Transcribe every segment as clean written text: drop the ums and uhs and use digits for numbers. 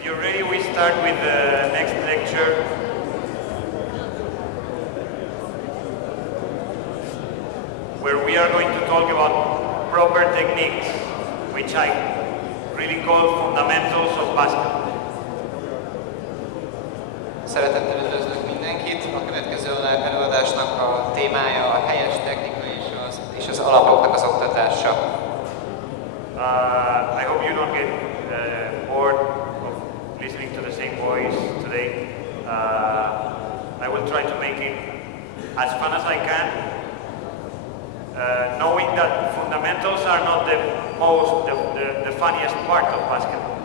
If you're ready, we start with the next lecture. Where we are going to talk about proper techniques, which I really call fundamentals of basketball. Szeretettel üdvözlök mindenkit. A következő előadásnak a témája a helyes technika és az alapoknak az oktatása. I hope you don't get bored of listening to the same voice today. I will try to make it as fun as I can, knowing that fundamentals are not the funniest part of basketball.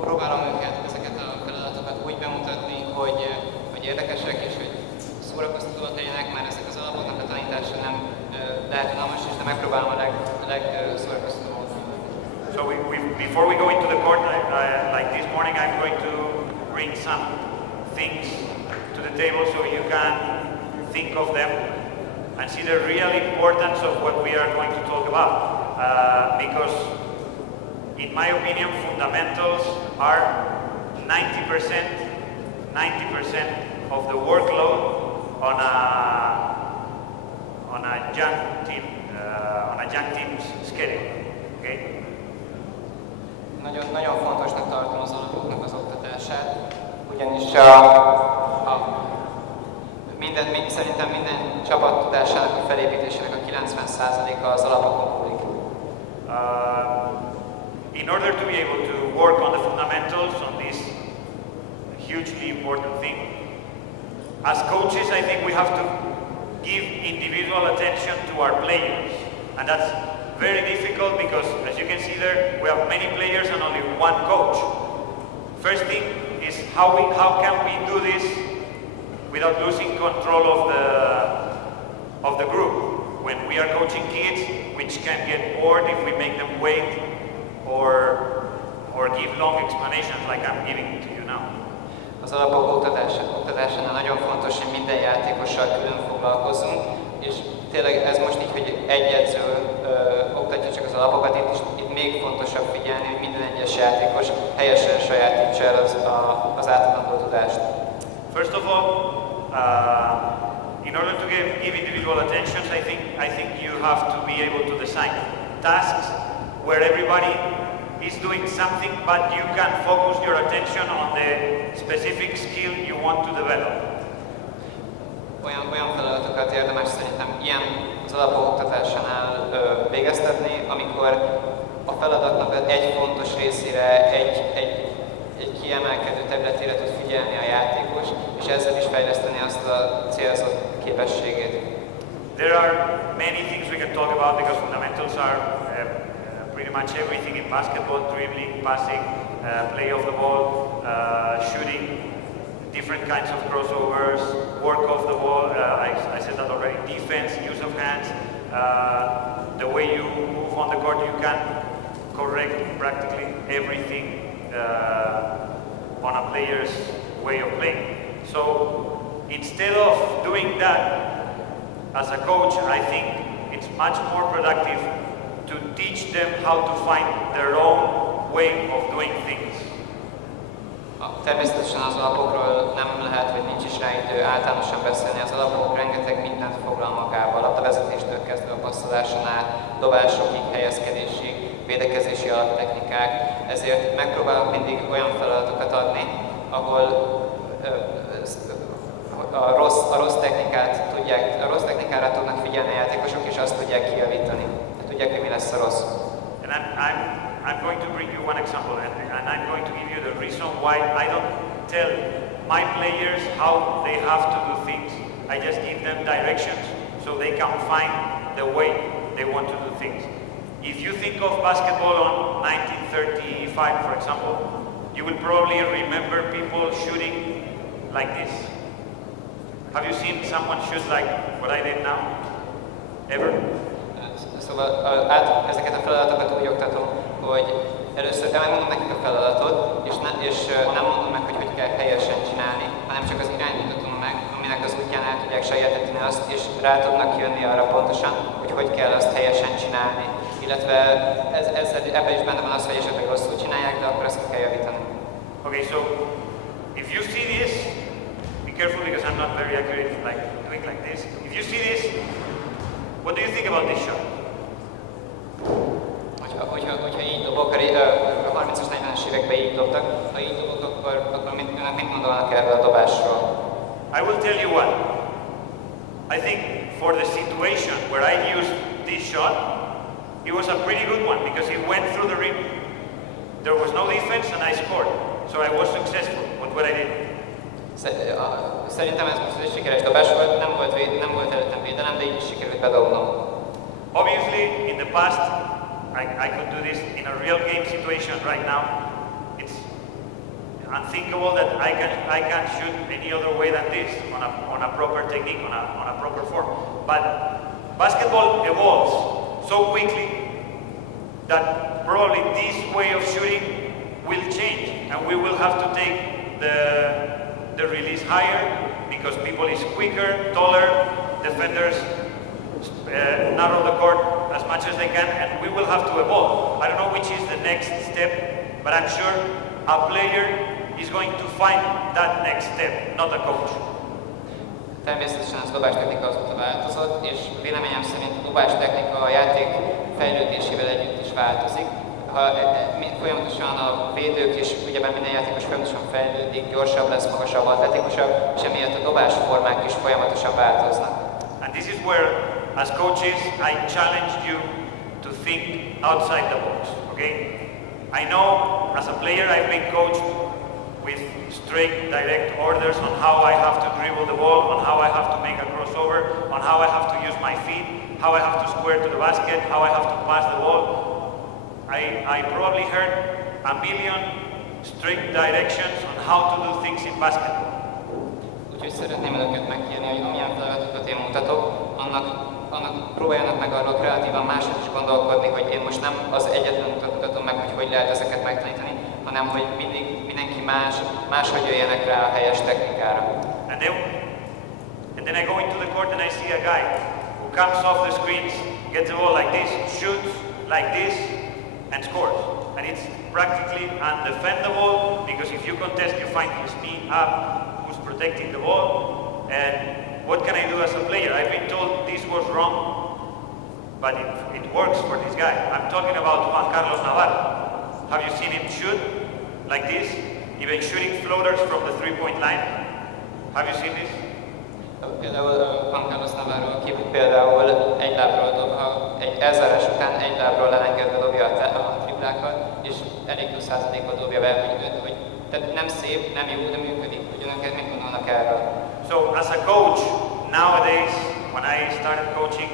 Próbálom ezeket a feladatokat úgy bemutatni, hogy érdekesek és hogy szórakoztatóak legyenek, mert ezek az alapoknak a tanítása nem lehet unalmas, de megpróbálom a legszórakoztatóbb. So before we go into the court, like this morning, I'm going to bring some things to the table so you can think of them and see the real importance of what we are going to talk about. Because in my opinion, fundamentals are 90% of the workload on a young team's schedule. Okay? Nagyon fontosnak tartom az alapoknak az oktatását, ugyanis szerintem minden csapat tudásának a felépítésének a 90%-a az alapokon múlik. In order to be able to work on the fundamentals on this hugely important thing, as coaches, I think we have to give individual attention to our players, and that's very difficult because, as you can see there, we have many players and only one coach. First thing is how can we do this without losing control of the group? When we are coaching kids, which can get bored if we make them wait or give long explanations like I'm giving to you now. Az alapok oktatásánál nagyon fontos, hogy minden játékossal külön foglalkozunk, és tényleg ez most így, hogy egy edző oktatja csak az alapokat, itt még fontosabb figyelni, hogy minden egyes játékos helyesen sajátítsa el az átadandó tudást. First of all, in order to give individual attention, I think you have to be able to design tasks where everybody is doing something, but you can focus your attention on the specific skill you want to develop. Olyan feladatokat érdemes szerintem ilyen az alapok oktatásánál végeztetni, amikor a feladatnak egy fontos részére, egy kiemelkedő területére tud figyelni a játékos, és ezzel is fejleszteni azt a célzott képességét. There are many things we can talk about because fundamentals are pretty much everything in basketball: dribbling, passing, play of the ball, shooting, different kinds of crossovers, work off the ball, I said that already, defense, use of hands, the way you move on the court, you can correct practically everything on a player's way of playing. So instead of doing that as a coach, I think it's much more productive to teach them how to find their own way of doing things. Természetesen az alapokról nem lehet, hogy nincs is rá idő általánosan beszélni. Az alapok rengeteg mindent foglal magába, a labdavezetéstől kezdve a passzoláson át, dobásokig, helyezkedésig, védekezési alaptechnikák. Ezért megpróbálok mindig olyan feladatokat adni, ahol a rossz technikára tudnak figyelni a játékosok, és azt tudják kijavítani. Tudják, hogy mi lesz a rossz. I'm going to bring you one example, and I'm going to give you the reason why I don't tell my players how they have to do things. I just give them directions so they can find the way they want to do things. If you think of basketball on 1935, for example, you will probably remember people shooting like this. Have you seen someone shoot like what I did now? Ever? Szóval ezeket a feladatokat úgy oktatom, hogy először elmondom nekik a feladatot, és nem mondom meg, hogy kell helyesen csinálni, hanem csak az irányt mutatom meg, aminek az útján el tudják sajátítani azt, és rá tudnak jönni arra pontosan, hogy kell azt helyesen csinálni, illetve ebben is benne van az, hogy esetleg rosszul csinálják, de akkor ezt kell javítani. Okay, so if you see this, be careful because I'm not very accurate like doing like this. If you see this, what do you think about this shot? Hogyha így dobok, a 30-as, 40-es években így dobtak, ha így dobok, akkor mit mondanak erről a dobásról? I will tell you what. I think for the situation where I used this shot, it was a pretty good one because it went through the rim. There was no defense and I scored. So I was successful with what I did. Szerintem ez most egy sikeres dobás volt, nem volt előttem védelem, de így is sikerült bedobnom. Obviously, in the past, I could do this in a real game situation right now. It's unthinkable that I can shoot any other way than this on a proper technique, on a proper form. But basketball evolves so quickly that probably this way of shooting will change, and we will have to take the release higher because people is quicker, taller, defenders narrow the court as much as they can, and we will have to evolve. I don't know which is the next step, but I'm sure a player is going to find that next step, not a coach. Természetesen az dobástechnika azóta változott, és véleményem szerint a dobástechnika a játék fejlődésével együtt is változik. Ha folyamatosan a védők és ugyebár minden játékos folyamatosan fejlődik, gyorsabb lesz, magasabb, atletikusabb, és emiatt a dobásformák is folyamatosan változnak. And this is where, as coaches, I challenge you to think outside the box, okay? I know, as a player, I've been coached with straight, direct orders on how I have to dribble the ball, on how I have to make a crossover, on how I have to use my feet, how I have to square to the basket, how I have to pass the ball. I probably heard a million strict directions on how to do things in basketball. Úgyhogy szeretném önöket megkérni, hogy amilyen feladatokat én mutatok, annak próbáljanak meg arról kreatívan máshogy is gondolkodni, hogy én most nem az egyetlen utat mutatom meg, hogy lehet ezeket megtanítani, hanem hogy mindenki máshogy jöjjenek rá a helyes technikára. And then I go into the court and I see a guy who comes off the screens, gets the ball like this, shoots like this, and scores. And it's practically undefendable because if you contest, you find his knee up, who's protecting the ball. And what can I do as a player? I've been told this was wrong, but it works for this guy. I'm talking about Juan Carlos Navarro. Have you seen him shoot like this? Even shooting floaters from the three-point line. Have you seen this? Például Juan Carlos Navarro, aki például egy lábról dob, egy elzárás után egy lábról lelengedve dobja a triplákat, és elég jó százalékot dobja be, hogy tehát nem szép, nem jó, de működik. Hogy önöket mit gondolnak erről? So as a coach, nowadays, when I started coaching,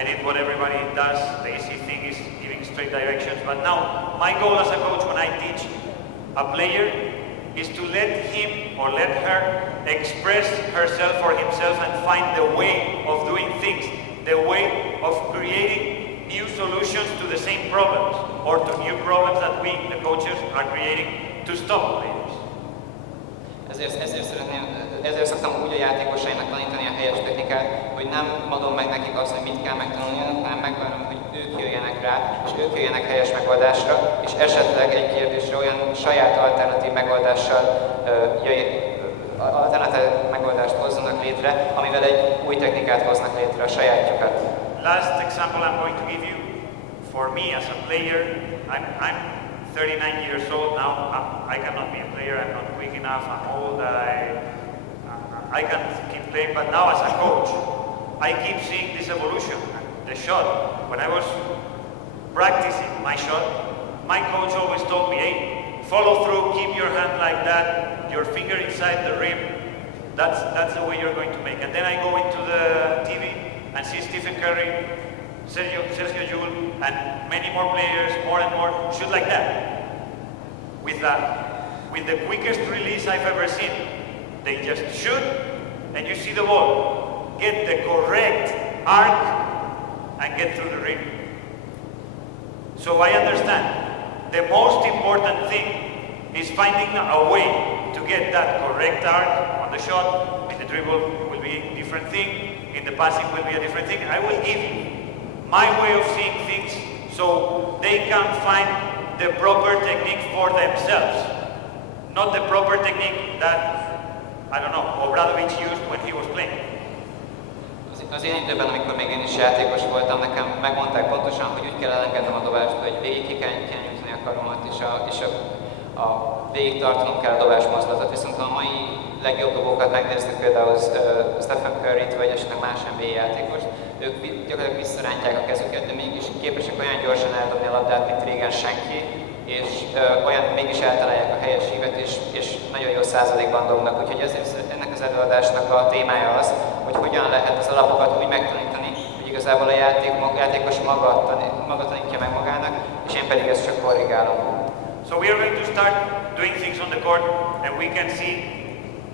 I did what everybody does. The easy thing is giving straight directions. But now, my goal as a coach when I teach a player is to let him or let her express herself or himself and find the way of doing things, the way of creating new solutions to the same problems or to new problems that we, the coaches, are creating to stop players. Ezért szoktam úgy a játékosainak tanítani a helyes technikát, hogy nem adom meg nekik azt, hogy mit kell megtanulniuk, hanem megvárom, hogy ők jöjjenek rá, és ők jöjjenek helyes megoldásra, és esetleg egy kérdésre olyan saját alternatív megoldást hozzanak létre, amivel egy új technikát hoznak létre, a sajátjukat. Last example I'm going to give you, for me as a player, I'm 39 years old now. I cannot be a player. I'm not quick enough. I'm old. I can't keep playing. But now as a coach, I keep seeing this evolution. The shot. When I was practicing my shot, my coach always told me, "Hey, follow through. Keep your hand like that. Your finger inside the rim. That's the way you're going to make." And then I go into the TV and see Stephen Curry, Sergio Llull, and many more players, more and more, shoot like that. With the quickest release I've ever seen. They just shoot, and you see the ball. Get the correct arc, and get through the rim. So I understand. The most important thing is finding a way to get that correct arc on the shot. In the dribble will be a different thing. In the passing will be a different thing. I will give you my way of seeing things so they can find the proper technique for themselves, not the proper technique that, I don't know, Obradovic used when he was playing. Az én időben, amikor még én is játékos voltam, nekem megmondták pontosan, hogy úgy kell elengednem a dobást, hogy végig ki kell nyújtani a karomat, és végig tartanom kell a dobás mozdulatot. Viszont a mai legjobb dobókat megnéztük, például Stephen Curryt, vagy esetleg más NBA játékost, ők gyakorlatilag visszarántják a kezüket, de mégis képesek olyan gyorsan eldobni a labdát, mint régen senki, és olyan mégis eltalálják a helyes ívet, és nagyon jó százalékban dobnak. Úgyhogy ezért ennek az előadásnak a témája az, hogy hogyan lehet az alapokat úgy megtanítani, hogy igazából a játékos maga tanítja meg magának, és én pedig ezt csak korrigálom. So we are going to start doing things on the court, and we can see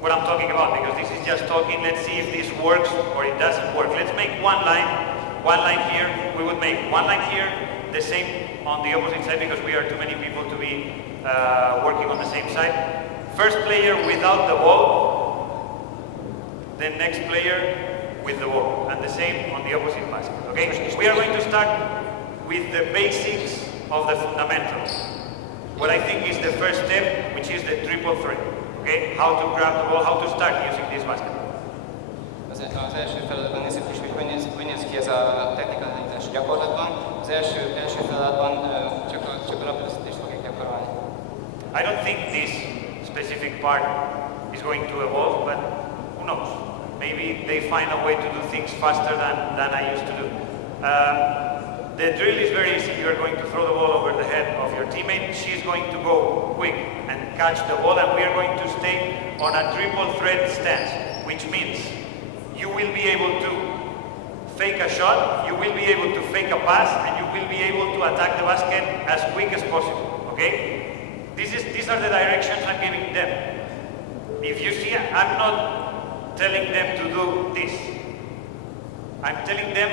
what I'm talking about, because this is just talking. Let's see if this works or it doesn't work. Let's make one line here. We would make one line here, the same on the opposite side, because we are too many people to be working on the same side. First player without the ball, the next player with the ball, and the same on the opposite basket. Okay? We are going to start with the basics of the fundamentals. What I think is the first step, which is the triple threat. Okay? How to grab the ball, how to start using this basketball. Az első feladatban nézzük is, hogy néz ki ez a technikai tanítás gyakorlatban. Az első feladatban csak a labdavezetést fogják gyakorolni. I don't think this specific part is going to evolve, but who knows? Maybe they find a way to do things faster than I used to do. The drill is very easy. You're going to throw the ball over the head of your teammate. She's going to go quick and catch the ball, and we are going to stay on a triple threat stance, which means you will be able to fake a shot, you will be able to fake a pass, and you will be able to attack the basket as quick as possible, okay? These are the directions I'm giving them. If you see, I'm not telling them to do this. I'm telling them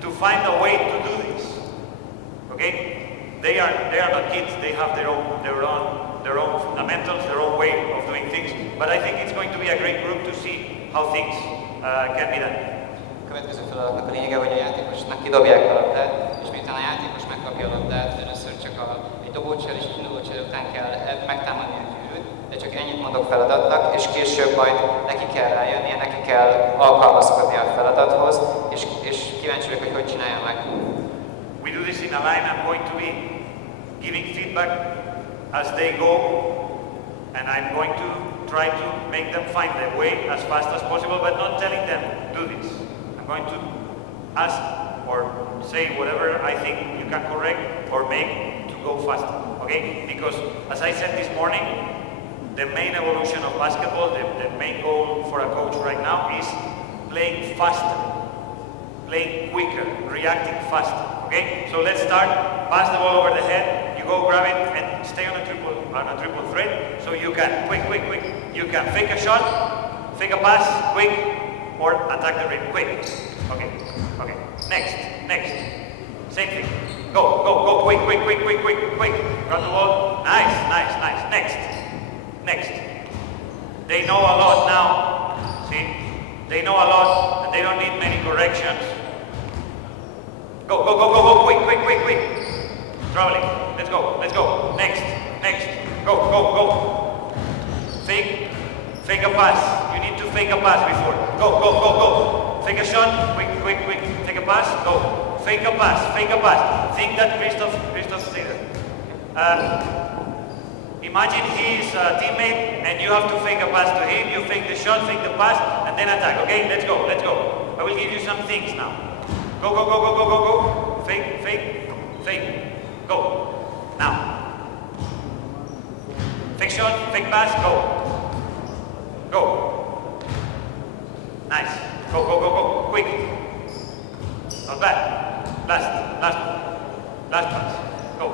to find a way to do this, okay? They are not kids, they have their own fundamentals, their own way of doing things, but I think it's going to be a great group to see how things can be done. A következő feladatnak a lényege, hogy a játékosnak kidobják a labdát, és miután a játékos megkapja a labdát, először csak egy dobócsel és egy indulócsel után kell megtámadni a gyűrűt, de csak ennyit mondok feladatnak, és később majd neki kell rájönnie, neki kell alkalmazkodni a feladathoz, és kíváncsi vagyok, hogy csinálja meg. We do this in a line. I'm going to be giving feedback as they go, and I'm going to try to make them find their way as fast as possible, but not telling them, do this. I'm going to ask or say whatever I think you can correct or make to go faster, okay? Because as I said this morning, the main evolution of basketball, the main goal for a coach right now is playing faster, playing quicker, reacting faster, okay? So let's start, pass the ball over the head, you go grab it and stay on a triple threat, so you can, quick, you can fake a shot, fake a pass, quick, or attack the rim, quick. Okay, next, same thing. Go, quick. Grab the ball, nice, next. They know a lot now, see? They know a lot and they don't need many corrections. Go, quick. Traveling, let's go. Next, go. Fake a pass. You need to fake a pass before. Go. Fake a shot, quick. Take a pass, go. Fake a pass. Think that Christoph said that. Imagine he's a teammate and you have to fake a pass to him. You fake the shot, fake the pass, and then attack. Okay, let's go. I will give you some things now. Go. Fake. Go. Now. Fake shot, fake pass, go. Nice. Go. Quick. Not bad. Last pass. Go.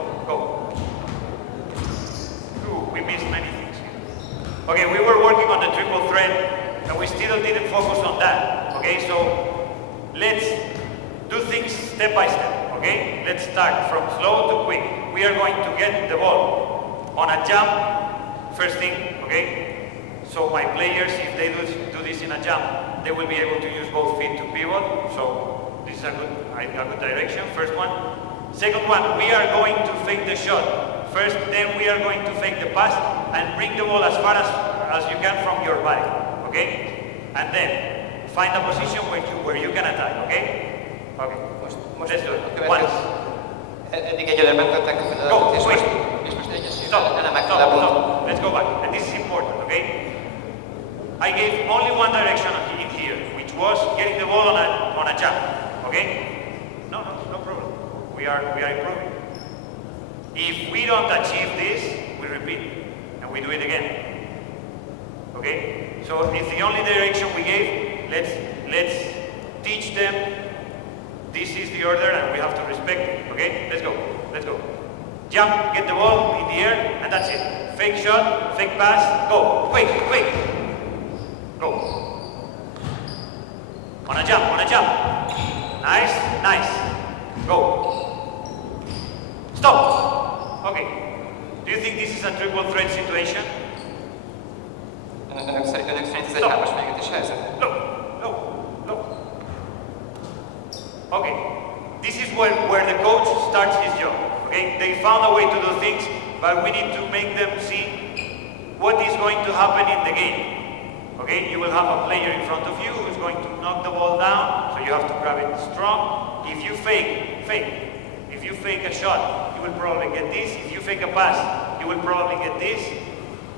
Ooh, we missed many things. Okay, we were working on the triple threat and we still didn't focus on that. Okay, so let's do things step by step. Okay, let's start from slow to quick. We are going to get the ball on a jump, first thing, okay? So my players, if they do this in a jump, they will be able to use both feet to pivot. So this is a good direction, first one. Second one, we are going to fake the shot. First, then we are going to fake the pass and bring the ball as far as you can from your body, okay? And then find a position where you can attack, okay? Okay. Let's do it. Once. Eddig egyelőre megtettek a feladatot, és most egyesítve elemekkel lebontom. Let's go back. And this is important, okay? I gave only one direction in here, which was getting the ball on a jump, okay? No problem. We are improving. If we don't achieve this, we repeat and we do it again. Okay? So it's the only direction we gave. Let's teach them this is the order and we have to respect it. Okay? Let's go. Let's go. Jump, get the ball in the air, and that's it. Fake shot, fake pass, go. Quick. Go. On a jump. Nice. Go. Stop. Okay. Do you think this is a triple threat situation? Önök szerint ez egy hármas fenyegetés helyzet? No. Okay. This is where the coach starts his job. Okay. They found a way to do things, but we need to make them see what is going to happen in the game. Okay. You will have a player in front of you who is going to knock the ball down, so you have to grab it strong. If you fake. If you fake a shot, you will probably get this. If you fake a pass, you will probably get this.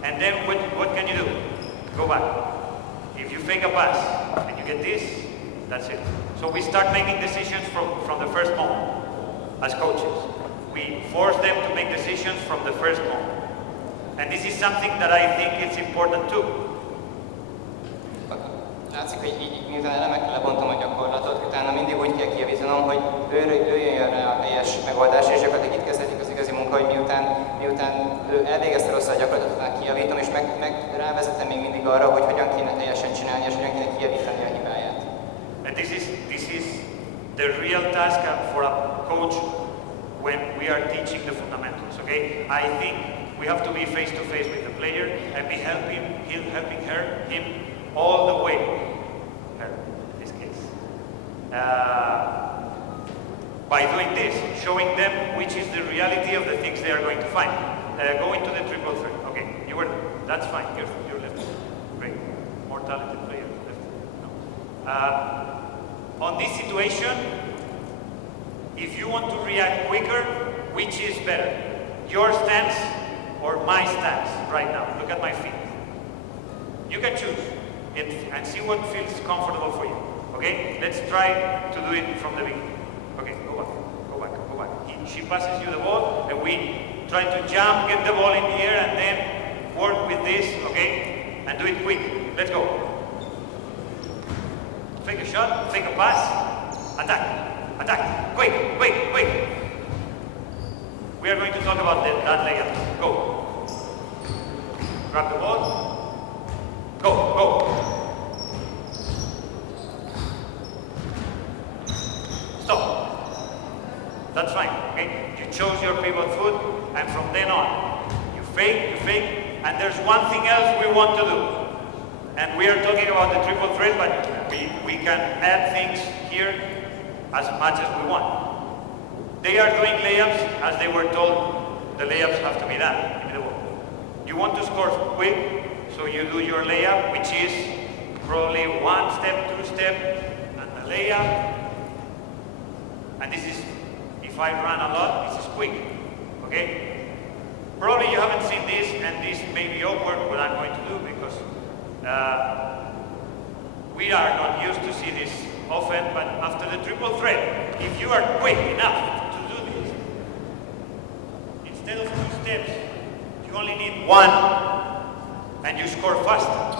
And then what can you do? Go back. If you fake a pass and you get this, that's it. So we start making decisions from the first moment as coaches. We force them to make decisions from the first moment. And this is something that I think is important too. Látszik, hogy így miután elemekkel lebontom a gyakorlatot, utána mindig úgy kell kijavítanom, hogy ő jöjjön rá a helyes megoldásra, és gyakorlatilag itt kezdődik az igazi munka, hogy miután ő elvégezte rosszul a gyakorlatot, utána kijavítom, és meg rávezetem még mindig arra, hogy hogyan kéne helyesen csinálni, és hogyan kéne kijavítani a hibáját. And this is the real task for a coach when we are teaching the fundamentals, okay? I think we have to be face to face with the player and be helping him all the way, her in this case. By doing this, showing them which is the reality of the things they are going to find. Go into the triple threat. Okay, that's fine, you're left. Great, more talented player left. No. On this situation, if you want to react quicker, which is better? Your stance or my stance right now? Look at my feet. You can choose and see what feels comfortable for you. Okay? Let's try to do it from the beginning. Okay, go back. She passes you the ball and we try to jump, get the ball in the air and then work with this, okay? And do it quick. Let's go. Fake a shot, fake a pass, attack. Quick. We are going to talk about that layup. Go. Grab the ball. Go. Stop. That's fine, okay? You chose your pivot foot, and from then on, you fake, and there's one thing else we want to do. And we are talking about the triple threat, but we can add things here as much as we want. They are doing layups as they were told the layups have to be done. You want to score quick, so you do your layup, which is probably 1 step, 2 step, and the layup. And this is, if I run a lot, this is quick, okay? Probably you haven't seen this, and this may be awkward what I'm going to do because we are not used to see this often, but after the triple threat, if you are quick enough to do this, instead of 2 steps, you only need 1, and you score faster.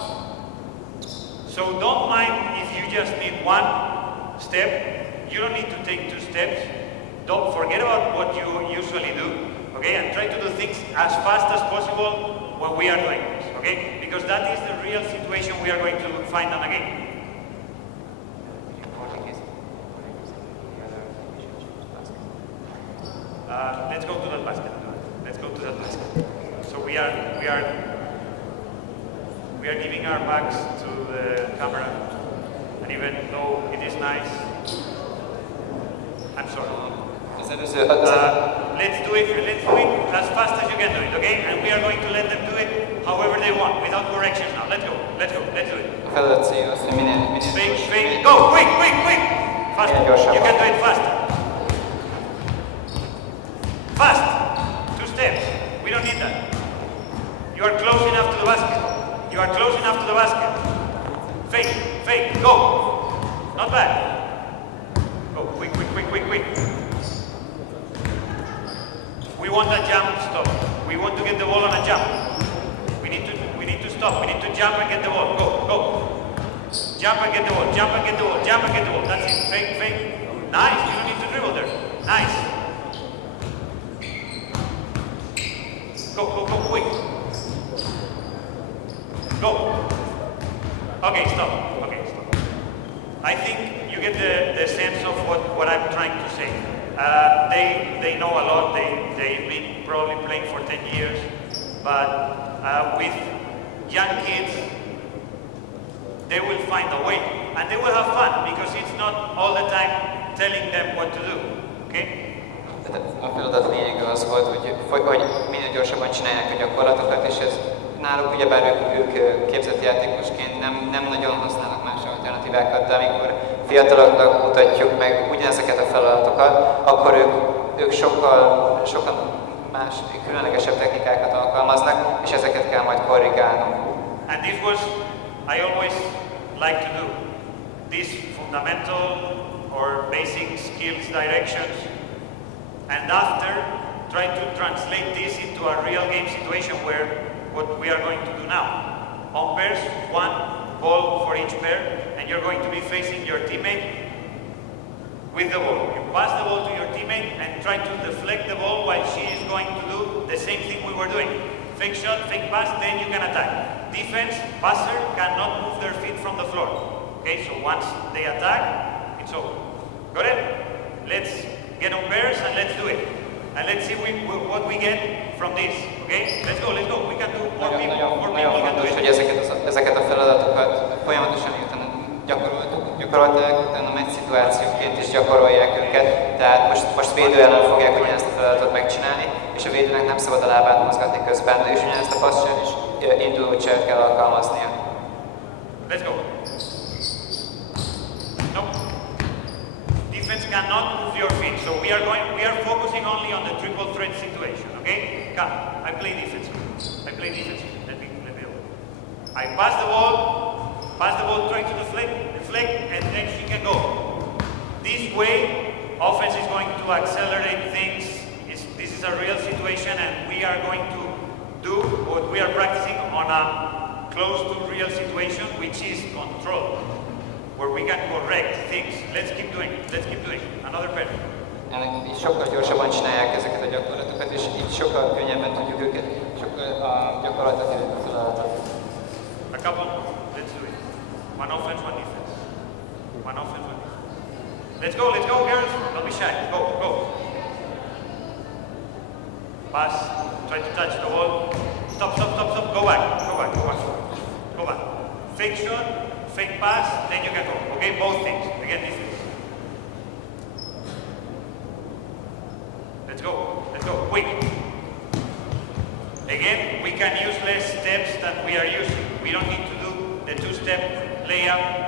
So don't mind if you just need 1 step. You don't need to take 2 steps. Don't forget about what you usually do, okay? And try to do things as fast as possible when we are doing this, okay? Because that is the real situation we are going to find on a game. Let's go to that basket. So we are giving our backs to the camera, and even though it is nice, I'm sorry. Ez Let's do it as fast as you can do it, okay? And we are going to let them do it however they want, without corrections now. Let's do it. A feladat célja az, hogy minél Fake, go, quick! Faster, you can do it faster. Fast, 2 steps, we don't need that. You are close enough to the basket. Fake, go. Not bad. Go, quick. We want a jump stop. We want to get the ball on a jump. We need to stop. We need to jump and get the ball. Go. Jump and get the ball. That's it. Fake. Nice. You don't need to dribble there. Nice. Go, quick. Go. Okay, stop. I think you get the sense of what I'm trying to say. They know a lot. They've been probably playing for 10 years, but with young kids, they will find a way, and they will have fun because it's not all the time telling them what to do. Okay? A feladat lényege az volt, hogy minél gyorsabban csinálják a gyakorlatokat, és ez náluk ugyebár ők képzett játékosként nem nagyon használnak más alternatívákat, de amikor fiataloknak mutatjuk meg ugyanezeket a feladatokat, akkor ők sokkal más, különlegesebb technikákat alkalmaznak, és ezeket kell majd korrigálnunk. And this was, I always like to do, these fundamental or basic skills directions, and after try to translate this into a real game situation where what we are going to do now. On pairs, 1 ball for each pair, and you're going to be facing your teammate with the ball. You pass the ball to your teammate and try to deflect the ball while she is going to do the same thing we were doing. Fake shot, fake pass, then you can attack. Defense, passer cannot move their feet from the floor. Okay, so once they attack, it's over. Got it? Let's get on pairs and let's do it. And let's see what we get from this. Okay? Let's go. We can do more people can do it. Hogy ezeket a feladatokat folyamatosan gyakorolták, utána megy szituációként is gyakorolják őket. Tehát most védő ellen fogják ugyanezt a feladatot megcsinálni, és a védőnek nem szabad a lábát mozgatni közben, és ugyanezt a passzsel is indulócselt kell alkalmaznia. Let's go. No. Defense cannot move your feet, so we are focusing only on the triple threat situation, okay? Come, I play defense. Let me go. I pass the ball, try to deflect, and then she can go. This way, offense is going to accelerate things. This is a real situation, and we are going to do what we are practicing on a close to real situation, which is control, where we can correct things. Let's keep doing. Another pair. Ennek így sokkal gyorsabban csinálják ezeket a gyakorlatokat, és így sokkal könnyebben tudjuk őket, sokkal gyakorlatilag a feladatot. A couple, let's do it. One offense, one defense. Let's go, girls. Don't be shy. Go. Pass. Try to touch the ball. Stop. Go back. Fake shot, fake pass, then you can go. Okay, both things. Again, defense. Let's go, quick. Again, we can use less steps than we are using. We don't need to do the 2-step layup.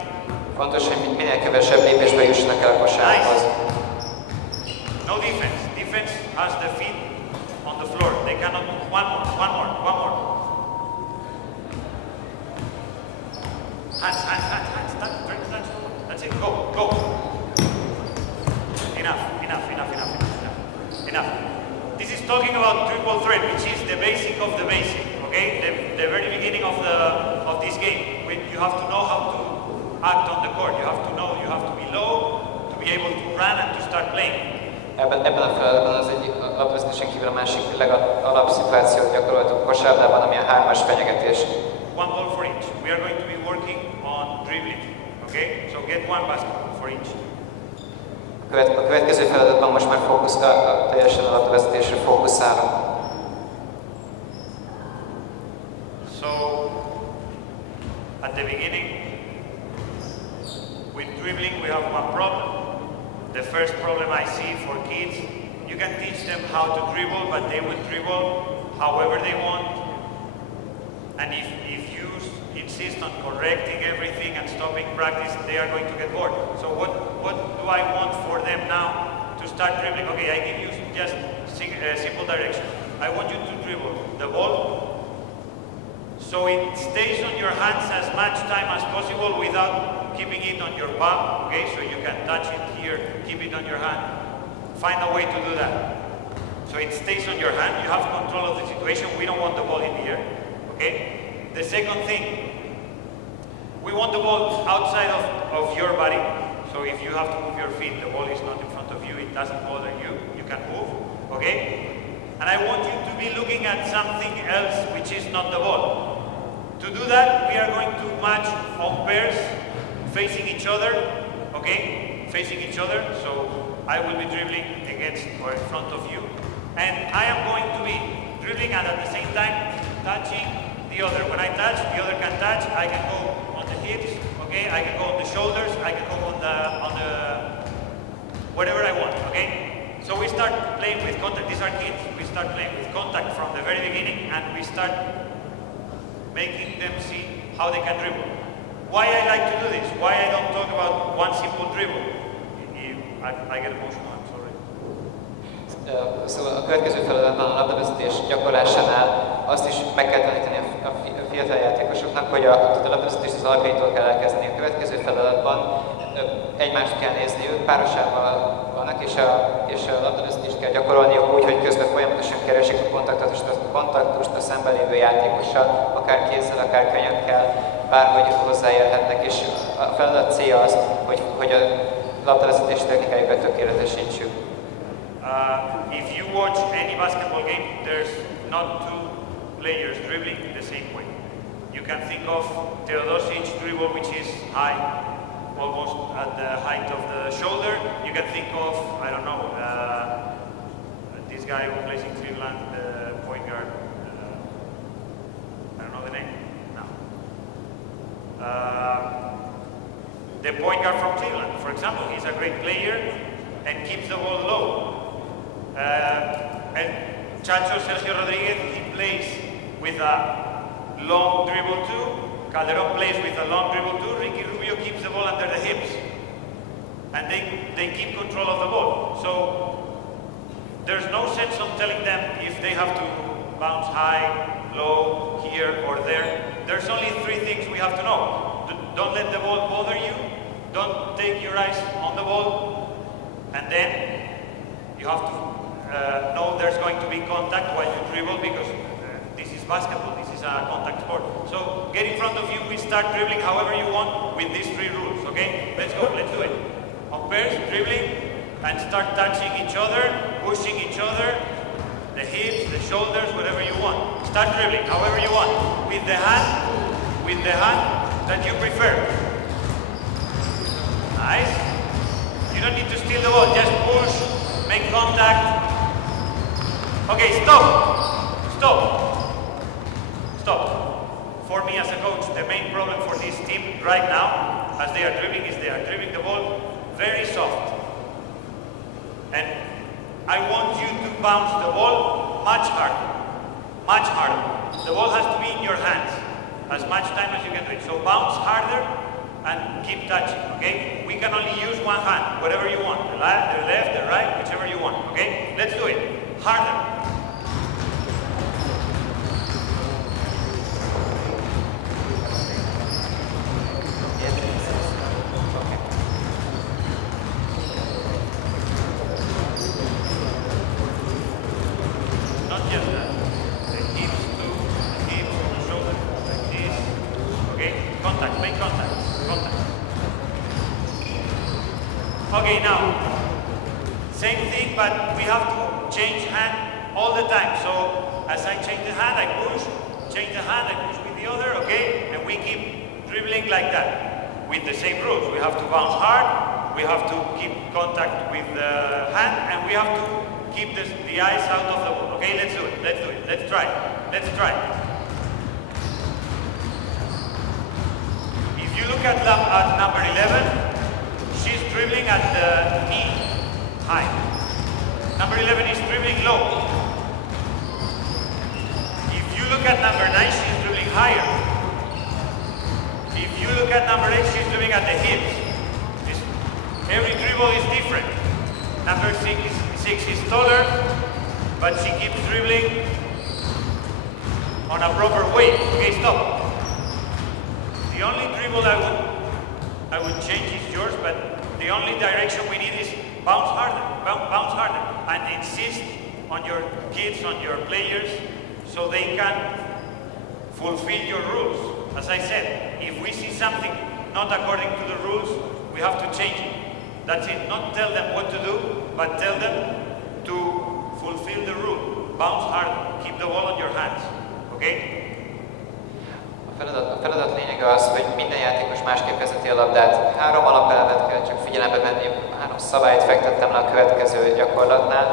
Fontos, hogy minél kevesebb lépésbe jussanak el a kosárhoz. No defense. Defense has the feet on the floor. They cannot move. One more. Hands. Touch. That's it. Go. Enough. This is talking about triple threat, which is the basic of the basic. Okay, the very beginning of this game. You have to know how to act on the court. You have to be low to be able to run and to start playing. Ebben a feladatban az egyik alapvezetésen kívül a másik alapszituációt gyakoroltuk kosárlabdában, ami a 3-as fenyegetés. One ball for each. We are going to be working on dribbling. Okay, so get one basketball for each. A következő feladatban most már teljesen alapvezetésre fókuszálunk. So, at the beginning, with dribbling we have one problem. The first problem I see for kids You can teach them how to dribble, but they will dribble however they want. And if you insist on correcting everything and stopping practice, they are going to get bored. So what do I want for them now to start dribbling? Okay, I give you just simple direction. I want you to dribble the ball so it stays on your hands as much time as possible without keeping it on your palm. Okay, so you can touch it here, keep it on your hand. Find a way to do that. So it stays on your hand, you have control of the situation, we don't want the ball in the air. Okay? The second thing, we want the ball outside of your body. So if you have to move your feet, the ball is not in front of you, it doesn't bother you, you can move. Okay? And I want you to be looking at something else which is not the ball. To do that, we are going to match on pairs, facing each other. Okay? Facing each other. So I will be dribbling against or in front of you. And I am going to be dribbling and at the same time touching the other. When I touch, the other can touch. I can go on the hips, okay? I can go on the shoulders. I can go on the whatever I want, okay? So we start playing with contact. These are kids. We start playing with contact from the very beginning, and we start making them see how they can dribble. Why I like to do this? Why I don't talk about one simple dribble? I get emotional. I'm sorry. Szóval a következő feladatban a labdavezetés gyakorlásánál azt is meg kell tanítani a fiatal játékosoknak, hogy a labdavezetést az alapjaitól kell elkezdeni. A következő feladatban egymást kell nézniük, párosával vannak, és a labdavezetést kell gyakorolniuk úgy, hogy közben folyamatosan keresik a kontaktust a szemben lévő játékossal, akár kézzel, akár könyökkel, bárhogy hozzáérhetnek, és a feladat célja az, hogy a labdavezetés technikájukat tökéletesítsük. If you watch any basketball game, there's not two players dribbling the same way. You can think of Teodosic dribble, which is high, almost at the height of the shoulder. You can think of, I don't know, this guy who plays in Cleveland, the point guard. I don't know the name. No. The point guard from Cleveland, for example, he's a great player and keeps the ball low. And Chacho Sergio Rodriguez, he plays with a long dribble too. Calderon plays with a long dribble too. Ricky Rubio keeps the ball under the hips. And they keep control of the ball. So there's no sense of telling them if they have to bounce high, low, here or there. There's only three things we have to know. Don't let the ball bother you. Don't take your eyes on the ball. And then you have to know there's going to be contact while you dribble, because this is basketball, this is a contact sport. So get in front of you, we start dribbling however you want with these three rules, okay? Let's go, let's do it. On pairs, dribbling, and start touching each other, pushing each other, the hips, the shoulders, whatever you want. Start dribbling however you want, with the hand that you prefer. Nice. You don't need to steal the ball, just push, make contact. Okay, stop. For me as a coach, the main problem for this team right now, as they are dribbling, is they are dribbling the ball very soft. And I want you to bounce the ball much harder. The ball has to be in your hands as much time as you can do it. So bounce harder and keep touching, okay? We can only use one hand, whatever you want. The left, the right, whichever you want, okay? Let's do it. Harder. Not just that. The hips too, the hips, the shoulders, like this. Okay? Contact, make contact. Okay, now, same thing, but we have to change hand all the time. So, as I change the hand, I push, change the hand, I push with the other, okay? And we keep dribbling like that, with the same rules. We have to bounce hard, we have to keep contact with the hand, and we have to keep the eyes out of the ball. Okay, let's do it, let's try. If you look at number 11, she's dribbling at the knee height. Number 11 is dribbling low. If you look at number 9, she's dribbling higher. If you look at number 8, she's dribbling at the hips. Every dribble is different. Number 6 is taller, but she keeps dribbling on a proper way. Okay, stop. The only dribble I would change is yours, but the only direction we need is bounce harder, bounce harder, and insist on your kids, on your players, so they can fulfill your rules. As I said, if we see something not according to the rules, we have to change it. That's it. Not tell them what to do, but tell them to fulfill the rule. Bounce harder, keep the ball on your hands. Okay? A feladat lényege az, hogy minden játékos másképp vezeti a labdát. 3 alapelvet kell csak figyelembe venni, 3 szabályt fektettem le a következő gyakorlatnál.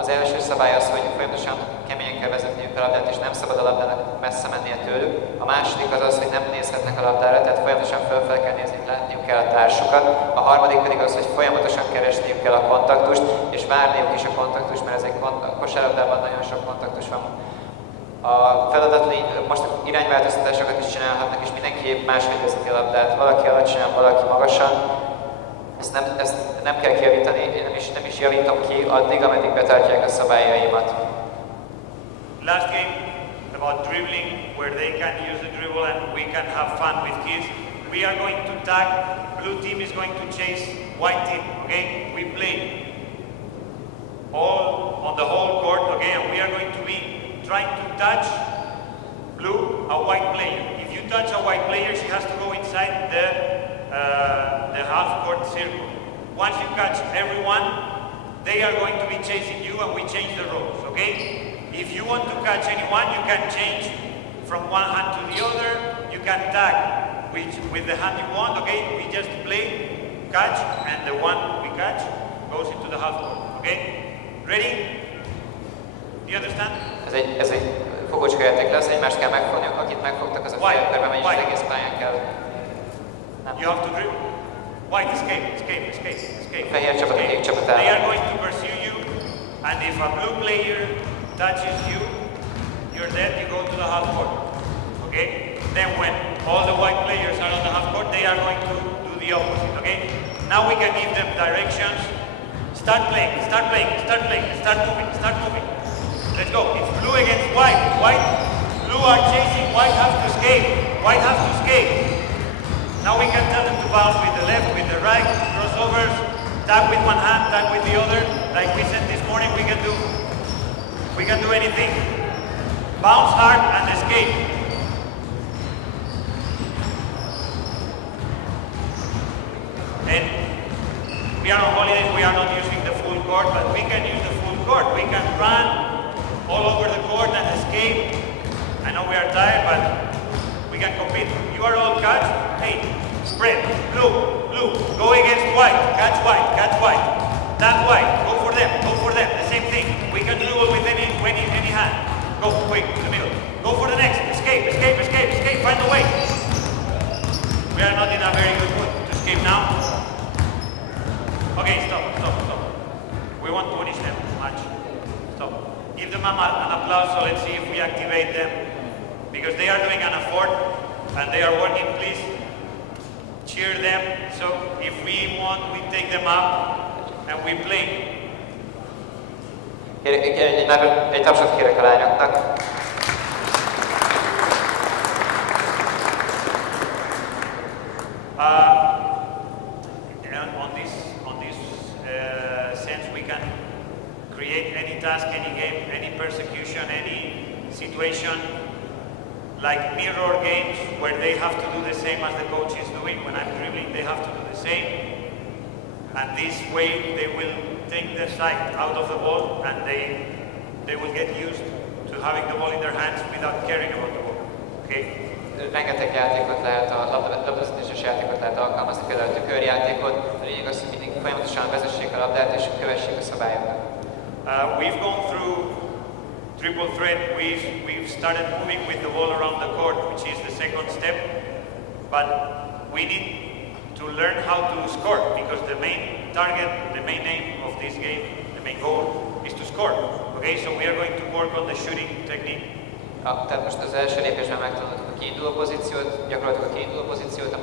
Az első szabály az, hogy folyamatosan keményen kell vezetniük a labdát, és nem szabad a labdának messze mennie tőlük. A második az az, hogy nem nézhetnek a labdára, tehát folyamatosan fölfele kell nézni, látniuk kell a társukat. A harmadik pedig az, hogy folyamatosan keresniük kell a kontaktust, és várniuk is a kontaktust, mert ezek a kosárlabdában nagyon sok kontaktus van. A feladat most irányváltoztatásokat is csinálhatnak, és mindenki máshogy vezeti a labdát. Valaki alacsonyan, valaki magasan. Ezt nem kell kijavítani, én nem is javítom ki addig, ameddig betartják a szabályaimat. Last game about dribbling, where they can use the dribble and we can have fun with kids. We are going to tag, blue team is going to chase white team, okay? We play all on the whole court, okay? And we are going to be trying to touch blue, a white player. If you touch a white player, she has to go inside the half-court circle. Once you catch everyone, they are going to be chasing you and we change the roles, okay? If you want to catch anyone, you can change from one hand to the other. You can tag with the hand you want, okay? We just play, catch, and the one we catch goes into the half-court, okay? Ready? Do you understand? Ez egy fogócska játék lesz, egymást kell megfogni, akit megfogtak, az a félkörbe megy, és az egész pályán kell. You have to dribble. White, escape, escape, escape, escape. Fehér csapat, a kék csapat They ellen. are going to pursue you, and if a blue player touches you, you're dead, you go to the half court. Okay? Then when all the white players are on the half court, they are going to do the opposite, okay? Now we can give them directions. Start playing, start playing, start playing, start moving, start moving. Let's go. It's blue against white. White, blue are chasing, white have to escape. White have to escape. Now we can tell them to bounce with the left, with the right, crossovers, tag with one hand, tag with the other. Like we said this morning, we can do anything. Bounce hard and escape. And we are on holidays, we are not using the full court, but we can use the full court. We can run all over the court and escape. I know we are tired, but we can compete. You are all catch. Hey, spread. Blue, blue. Go against white. Catch white. Catch white. That white. Go for them. Go for them. The same thing. We can dribble with any hand. Go quick to the middle. Go for the next. Escape. Escape. Escape. Escape. Find the way. We are not in a very good mood to escape now. Okay, stop. Stop. Stop. We won't punish them much. Stop. Give them an applause. So let's see if we activate them. Because they are doing an effort and they are working, please cheer them. So if we want, we take them up and we play. Egy tapsot kérek a lányoknak. On this sense, we can create any task, any game, any persecution, any situation. Like mirror games where they have to do the same as the coach is doing. When I'm dribbling, they have to do the same. And this way they will take the sight out of the ball and they will get used to having the ball in their hands without caring about the ball. Okay? Rengeteg játékot lehet, a labdavezetéses játékot lehet alkalmazni, például a tükörjátékot. A lényeg az, hogy mindig folyamatosan vezessék a labdát és kövessék a szabályokat. We've gone through triple threat. We've started moving with the ball around the court, which is the second step. But we need to learn how to score, because the main target, the main aim of this game, the main goal is to score. Okay, so we are going to work on the shooting technique. Tehát most az első lépésben megtanultuk a kiinduló pozíciót, gyakoroltuk a kiinduló pozíciót, a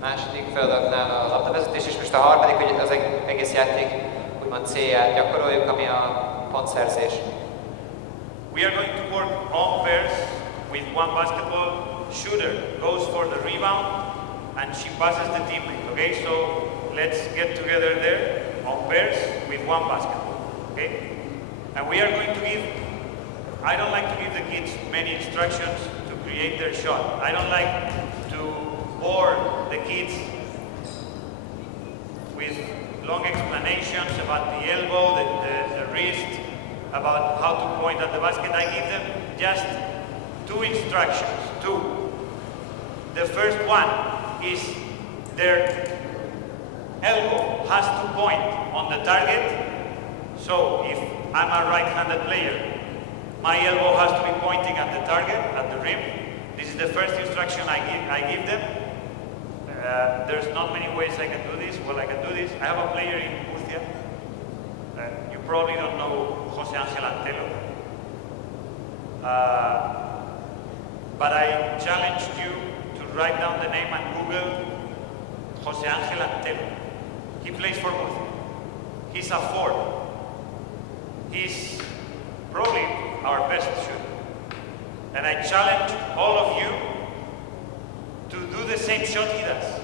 második feladatnál a labdavezetés, és most a harmadik, hogy az egész játék úgymond célját gyakoroljuk, ami a pontszerzés. We are going to work on pairs with one basketball. Shooter goes for the rebound and she passes the teammate. Okay, so let's get together there on pairs with one basketball. Okay, and we are going to give. I don't like to give the kids many instructions to create their shot. I don't like to bore the kids with long explanations about the elbow, the wrist, about how to point at the basket. I give them just two instructions, two. The first one is their elbow has to point on the target. So if I'm a right-handed player, my elbow has to be pointing at the target, at the rim. This is the first instruction I give them. There's not many ways I can do this. Well, I can do this. I have a player in Murcia. You probably don't know José Ángel Antelo. But I challenged you to write down the name and Google José Ángel Antelo. He plays for Murcia. He's a forward. He's probably our best shooter. And I challenge all of you to do the same shot he does,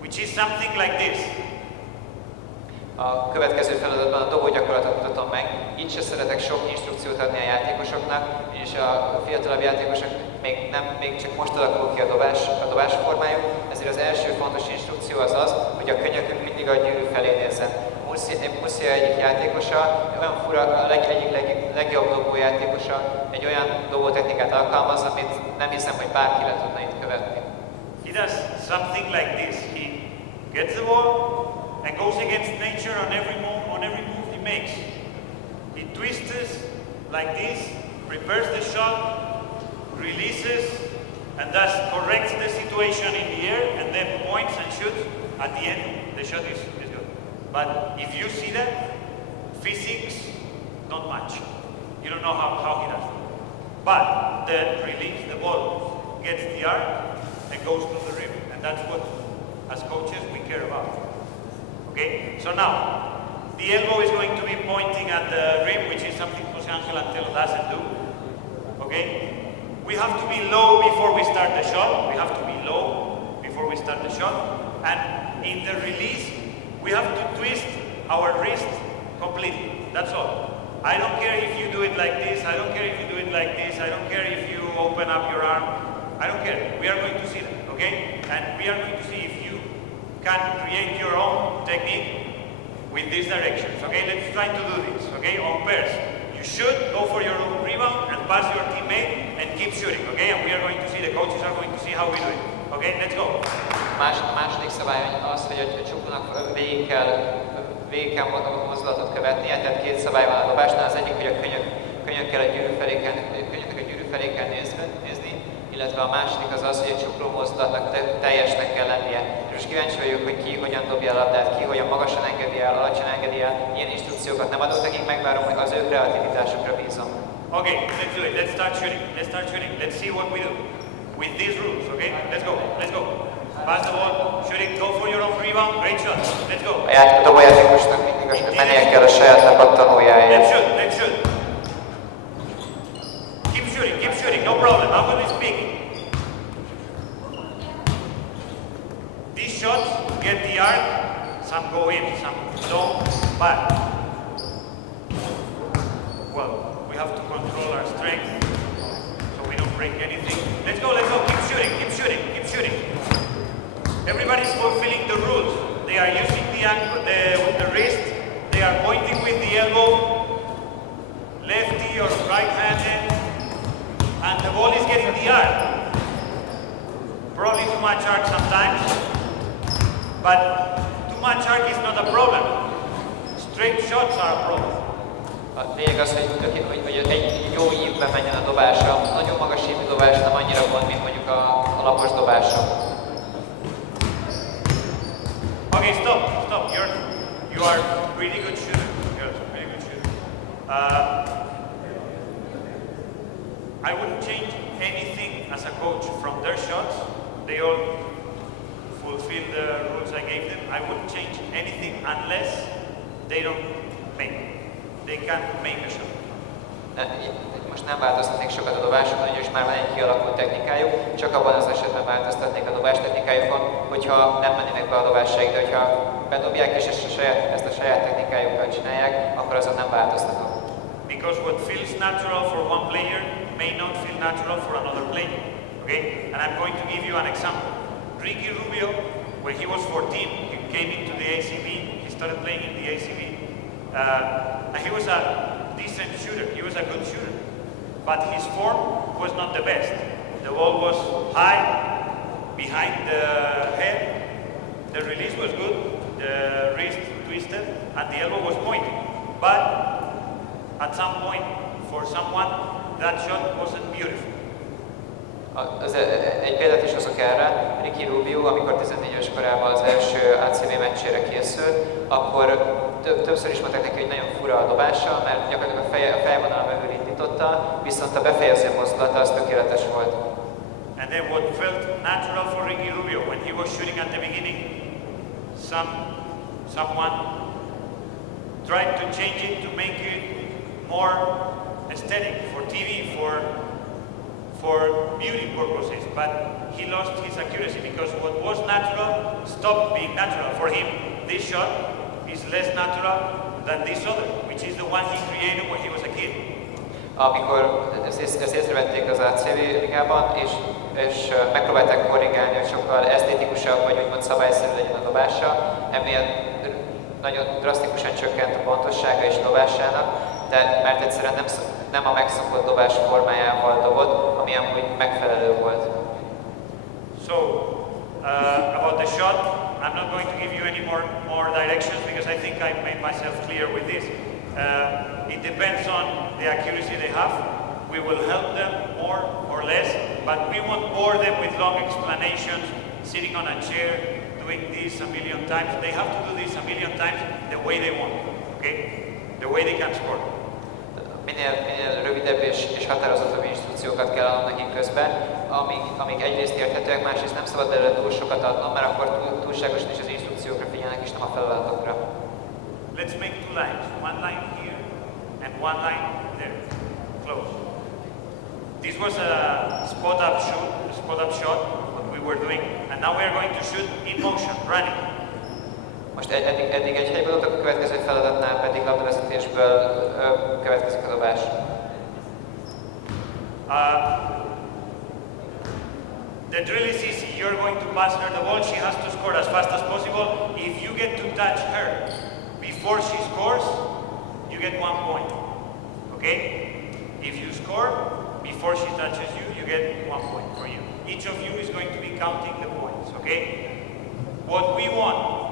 which is something like this. A következő feladatban a dobógyakorlatot mutatom meg. Itt se szeretek sok instrukciót adni a játékosoknak, és a fiatalabb játékosok még csak most alakul ki a dobás formájuk, ezért az első fontos instrukció az, hogy a könyökük mindig a gyűrű felé nézzen. Murcia egyik játékosa, olyan fura, egyik legjobb dobójátékosa, egy olyan dobótechnikát alkalmaz, amit nem hiszem, hogy bárki le tudna itt követni. He does something like this. He gets the ball and goes against nature on every move he makes. He twists like this, prepares the shot, releases, and thus corrects the situation in the air, and then points and shoots. At the end, the shot is good. But if you see that, physics don't match. You don't know how he does it. But the release, the ball gets the arc and goes to the rim, and that's what, as coaches, we care about. Okay, so now, the elbow is going to be pointing at the rim, which is something José Ángel Antelo doesn't do. Okay, we have to be low before we start the shot. We have to be low before we start the shot. And in the release, we have to twist our wrist completely. That's all. I don't care if you do it like this. I don't care if you do it like this. I don't care if you open up your arm. I don't care. We are going to see that, okay? And we are going to see if you can create your own technique with these directions, okay? Let's try to do this, okay? On pairs. You should go for your own rebound and pass your teammate and keep shooting, okay? And we are going to see, the coaches are going to see how we do it. Okay, let's go. Második szabály az, hogy a csuklónak végig kell mozdulatot követnie, tehát két szabály van a dobásnál. Az egyik, hogy a könyökkel a gyűrű felé kell nézni, illetve a második az, hogy a csukló mozdulatnak teljesnek kell lennie. És most kíváncsi vagyok, hogy ki hogyan dobja a labdát, ki hogyan magasan engedi el, alacsony engedi el. Ilyen instrukciókat nem adok nekik, megvárom, hogy az ő kreativitásukra bízom. Okay, let's do it. Let's start shooting. Let's see what we do with these rules, okay? Let's go. Pass the ball, shooting, go for your own rebound, great shot. Let's go. A dobójátékosnak mindig mennie kell a saját lepattanójáért. Let's shoot. Keep shooting, no problem. I'm going to speak. These shots get the arc, some go in, some don't, but well, we have to control our strength so we don't break anything. Let's go, keep shooting. Everybody's fulfilling the rules. They are using with the wrist, they are pointing with the elbow, lefty or right-handed, and the ball is getting the arc. Probably too much arc sometimes, but too much arc is not a problem. Straight shots are a problem. A lényeg az, hogy egy jó ívben menjen a dobása. Nagyon magas ívű dobás nem annyira gond, mint mondjuk a lapos dobása. Okay, stop. You are pretty good shooter. Girls are pretty good shooter. I wouldn't change anything as a coach from their shots. They all fulfill the rules I gave them. I wouldn't change anything unless they don't make. They can't make a shot. Most nem változtatnék sokat a dobásokon, ugyanis már van egy kialakult technikájuk, csak abban az esetben változtatnék a dobás technikájukon, hogyha nem mennének be a dobássaik, de hogyha bedobják és ezt a saját technikájukkal csinálják, akkor azon nem változtatok. Because what feels natural for one player may not feel natural for another player. Okay? And I'm going to give you an example. Ricky Rubio, when he was 14, he came into the ACB, he started playing in the ACB, and he was a decent shooter, he was a good shooter. But his form was not the best. The ball was high, behind the head, the release was good, the wrist twisted, and the elbow was pointing. But at some point, for someone, that shot wasn't beautiful. Egy példát is hozok erre. Ricky Rubio, amikor 14 éves korában az első ACB meccsére készült, akkor többször is mondták neki, hogy nagyon fura a dobása, mert gyakorlatilag a fejvonal mögül indította, viszont a befejező mozdulata az tökéletes volt. And then what felt natural for Ricky Rubio when he was shooting at the beginning, someone tried to change it to make it more aesthetic for TV, for beauty purposes, but he lost his accuracy because what was natural stopped being natural. For him, this shot is less natural than this other, which is the one he created when he was a kid. Amikor ezt észrevették az ACB ligában, és megpróbálták korrigálni, hogy sokkal esztétikusabb, vagy úgymond szabályszerű legyen a dobása, emiatt nagyon drasztikusan csökkent a pontossága és dobásának, de mert egyszerűen nem a megszokott dobás formájával dobott, ami amúgy megfelelő volt. So, about the shot, I'm not going to give you any more directions because I think I made myself clear with this. It depends on the accuracy they have. We will help them more or less, but we won't bore them with long explanations, sitting on a chair, doing this a million times. They have to do this a million times the way they want, okay? The way they can score. Minél rövidebb és határozottabb instrukciókat kell adnom nekik közben, amíg egyrészt érthetőek, másrészt nem szabad belőle túl sokat adnom, mert akkor túlságosan is az instrukciókra figyelnek, és nem a feladatokra. Let's make two lines. One line here and one line there. Close. This was a spot-up shot, what we were doing, and now we are going to shoot in motion, running. Most eddig egy helyben dobtak, a következő feladatnál pedig labdavezetésből következik a dobás. The drill is easy. You're going to pass her the ball. She has to score as fast as possible. If you get to touch her before she scores, you get 1 point. Okay? If you score before she touches you, you get 1 point for you. Each of you is going to be counting the points. Okay? What we want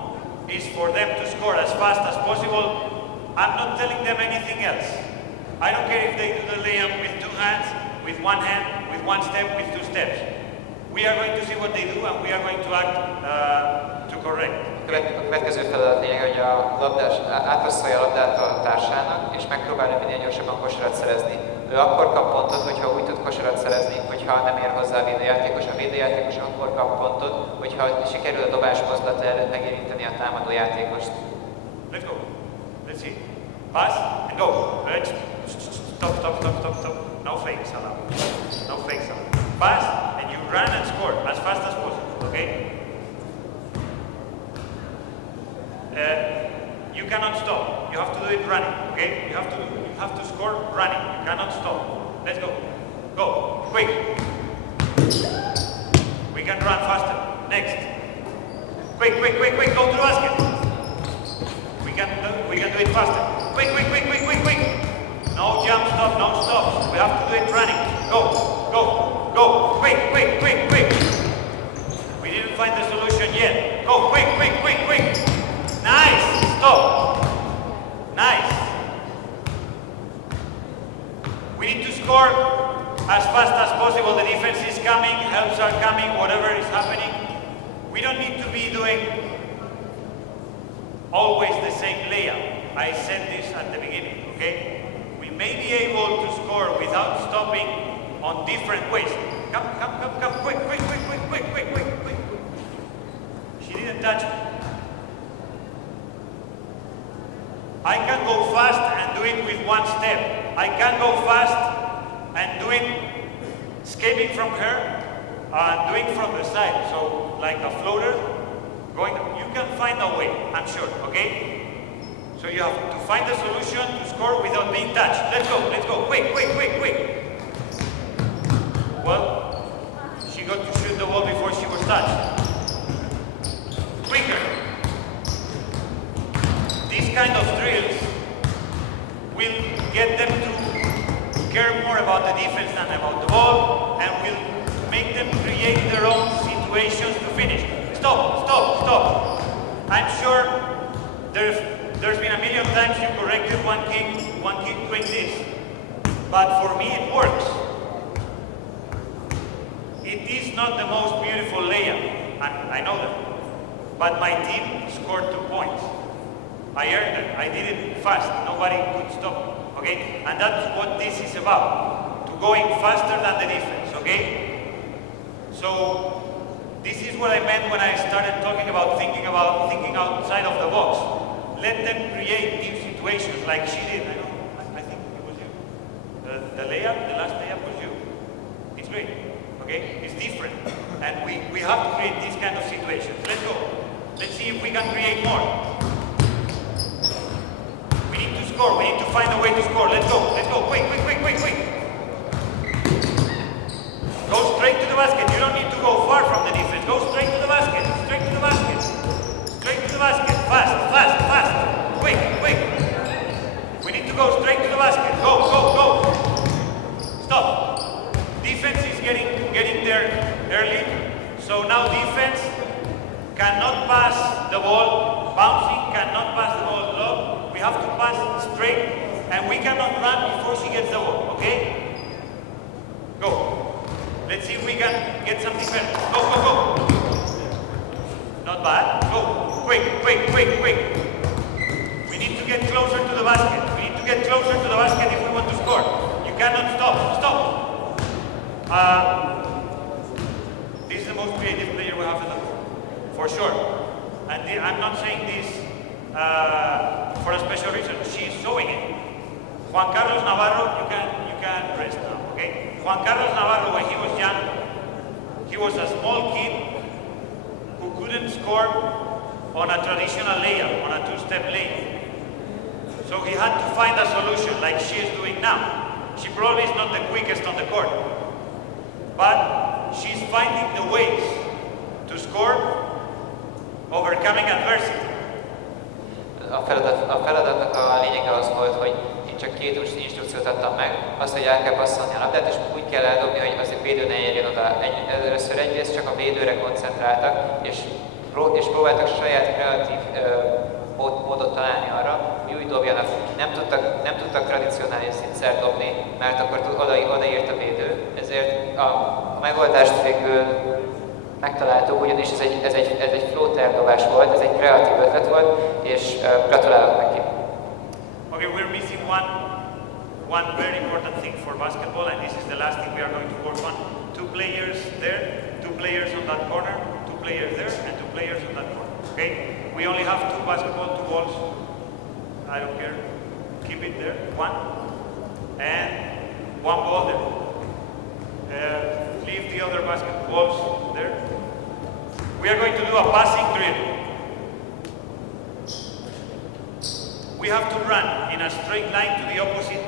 is for them to score as fast as possible. I'm not telling them anything else. I don't care if they do the layup with 2 hands, with 1 hand, with 1 step, with 2 steps. We are going to see what they do and we are going to act to correct. A következő feladat lényeg, hogy a labdás átpasszolja a labdát a társának, és megpróbálja minél gyorsabban kosarat szerezni. Ő akkor kap pontot, hogyha úgy tud kosarat szerezni, hogyha nem ér hozzá a védőjátékos. A védőjátékos akkor kap pontot, hogyha sikerül a dobás mozdulata előtt megérinteni a támadó játékost. Let's go. Let's see. Pass and go. Let's stop. No fakes allowed. No fakes allowed. Pass and you run and score as fast as possible. Okay? You cannot stop. You have to do it running. Okay? You have to score running. You cannot stop. Let's go. Go. Quick. We can run faster. Next. Quick. Go to the basket. We can do it faster. Quick. No jump stop, no stops. We have to do it running. Go. Quick. We didn't find the solution yet. Go, quick. Nice. Stop. Nice. We need to score as fast as possible. The defense is coming, helps are coming, whatever is happening. We don't need to be doing always the same layout. I said this at the beginning, okay? We may be able to score without stopping on different ways. Come, quick. She didn't touch me. I can go fast and do it with one step. I can go fast and do it escaping from her and doing from the side. So like a floater, going, you can find a way, I'm sure, okay? So you have to find a solution to score without being touched. Let's go, quick. Well, she got to shoot the ball before she was touched. Quicker. These kind of drills will get them to care more about the defense than about the ball, and will make them create their own situations to finish. Stop. I'm sure there's been a million times you corrected one kid doing this, but for me it works. It is not the most beautiful layup, and I know that, but my team scored 2 points. I earned it. I did it fast. Nobody could stop me, okay? And that's what this is about, to going faster than the defense, okay? So this is what I meant when I started talking about thinking outside of the box. Let them create new situations like she did. I think it was you. The last layup was you. It's great, okay? It's different. And we have to create these kind of situations. Let's go. Let's see if we can create more. We need to score. We need to find a way to score. Let's go. Quick. Go straight to the basket. You don't need to go far from the defense. Go straight to the basket. Fast. Quick. We need to go straight to the basket. Go. Stop. Defense is getting there early. So now defense cannot pass the ball bouncing, cannot pass the ball low. We have to pass straight, and we cannot run before she gets the ball, okay? Go. Let's see if we can get something better. Go. Not bad. Go. Quick. We need to get closer to the basket. If we want to score. You cannot stop. This is the most creative player we have in the world, for sure. And I'm not saying this for a special reason. She's showing it. Juan Carlos Navarro, you can rest now, okay? Juan Carlos Navarro, when he was young, he was a small kid who couldn't score on a traditional layup, on a two-step layup. So he had to find a solution like she is doing now. She probably is not the quickest on the court, but she's finding the ways to score, overcoming adversity. A feladatnak a lényege az volt, hogy én csak 2 instrukciót adtam meg, azt, hogy el kell passzolni a labdát, és úgy kell eldobni, hogy az a védő ne érjen oda. Először egyrészt csak a védőre koncentráltak, és próbáltak saját kreatív módot találni arra, hogy úgy dobjanak. Nem tudtak tradicionális szintszert dobni, mert akkor odaért a védő, ezért a megoldást végül megtaláltuk, ugyanis ez egy floater dobás volt, ez egy kreatív ötlet volt, és gratulálok neki. Okay, we're missing one very important thing for basketball, and this is the last thing we are going to work on. 2 players there, 2 players on that corner, 2 players there, and 2 players on that corner. Okay? We only have 2 basketball, 2 balls. I don't care. Keep it there. 1 and 1 ball there. Leave the other basketballs there. We are going to do a passing drill. We have to run in a straight line to the opposite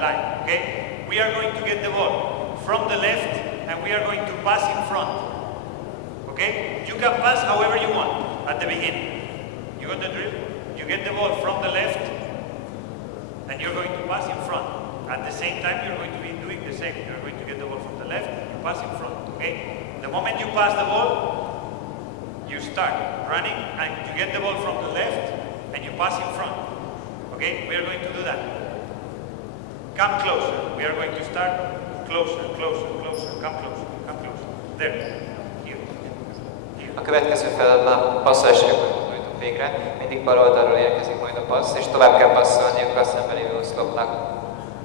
line, okay? We are going to get the ball from the left, and we are going to pass in front, okay? You can pass however you want at the beginning. You got the drill? You get the ball from the left, and you're going to pass in front. At the same time, you're going to be doing the same. You're going to get the ball from the left, you pass in front, okay? The moment you pass the ball, you start running, and you get the ball from the left, and you pass in front. Okay? We are going to do that. Come closer. We are going to start closer. Come closer. There. Here. A következő feladatban passzolásokban. végre, mindig bal oldalról érkezik majd a passz, és tovább kell passzolniuk a szemben lévő oszlopnak.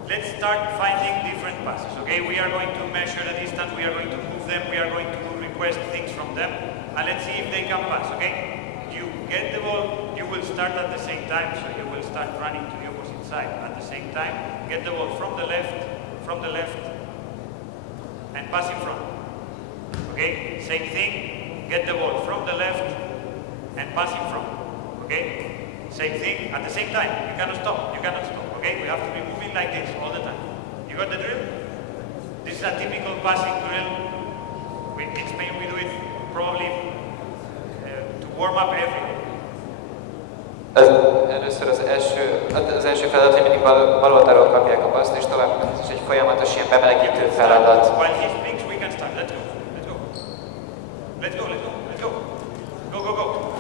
Let's start finding different passes, okay? We are going to measure the distance, we are going to move them, we are going to request things from them, and let's see if they can pass, okay? You get the ball, you will start at the same time, so you will start running to the opposite side at the same time. Get the ball from the left, and pass in front. Okay? Same thing, get the ball from the left, and pass in front. Okay? Same thing, at the same time. You cannot stop, okay? We have to be moving like this all the time. You got the drill? This is a typical passing drill. In Spain we do it probably to warm up everything. Először az első feladat, hogy mindig bal oldalról kapják a paszt, és tovább ez is egy folyamatos ilyen bemelegítő feladat. While he speaks, we can start. Let's go. Go.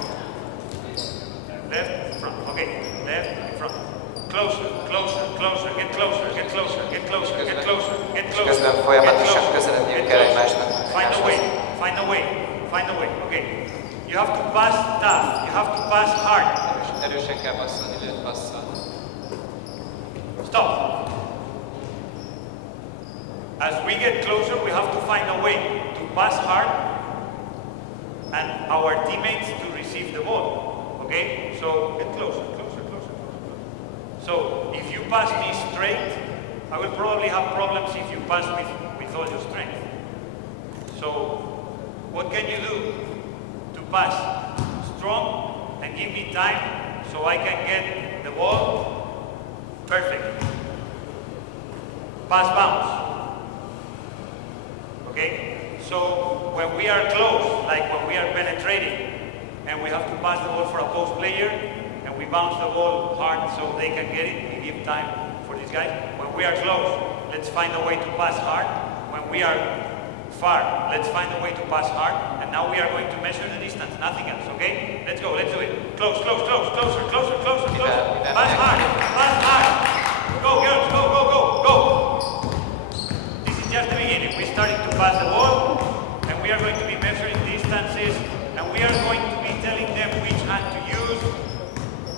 Left, front. Okay. Left, front. Closer. Get closer. Közben folyamatosan közeledniük kell egymásnak. Find a way. Okay. You have to pass tough. You have to pass hard. Erősen kell passzolni, lőtt passzol. Stop. As we get closer, we have to find a way to pass hard and our teammates to receive the ball. Okay? So get closer. So if you pass me straight, I will probably have problems if you pass with all your strength. So what can you do to pass strong and give me time so I can get the ball perfect? Pass bounce. Okay? So when we are close, like when we are penetrating, and we have to pass the ball for a post player, and we bounce the ball hard so they can get it, we give time for these guys. When we are close, let's find a way to pass hard. When we are far, let's find a way to pass hard. And now we are going to measure the distance, nothing else, okay? Let's go, let's do it. Closer. Pass hard. Go, girls, go. This is just the beginning. We started to pass the ball, and we are going to be measuring distances, and we are going to be telling them which hand to use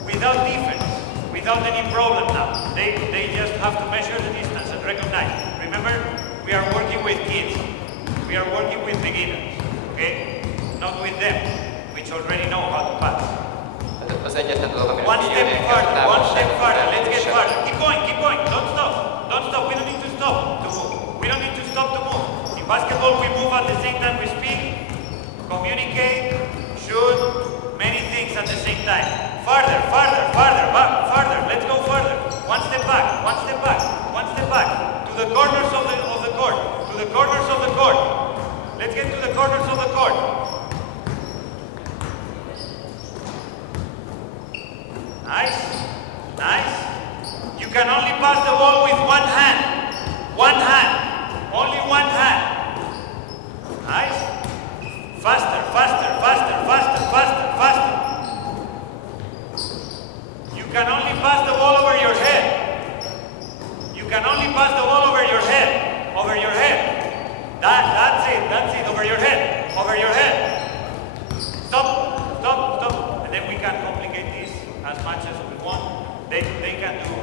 without defense, without any problem now. They just have to measure the distance and recognize. Remember, we are working with kids. We are working with beginners, okay? Not with them, which already know how to pass. Az egyetlen dolog, amire one step farther, let's get farther. Keep going, don't stop, we don't need to stop to move. In basketball, we move at the same time we speak, communicate, shoot, many things at the same time. Farther, let's go farther. One step back. To the corners of the court. Let's get to the corners of the court. Nice. You can only pass the ball with one hand. Only one hand. Nice. Faster. You can only pass the ball over your head. Over your head. That's it. Over your head. Stop. And then we can complicate this as much as we want. They can do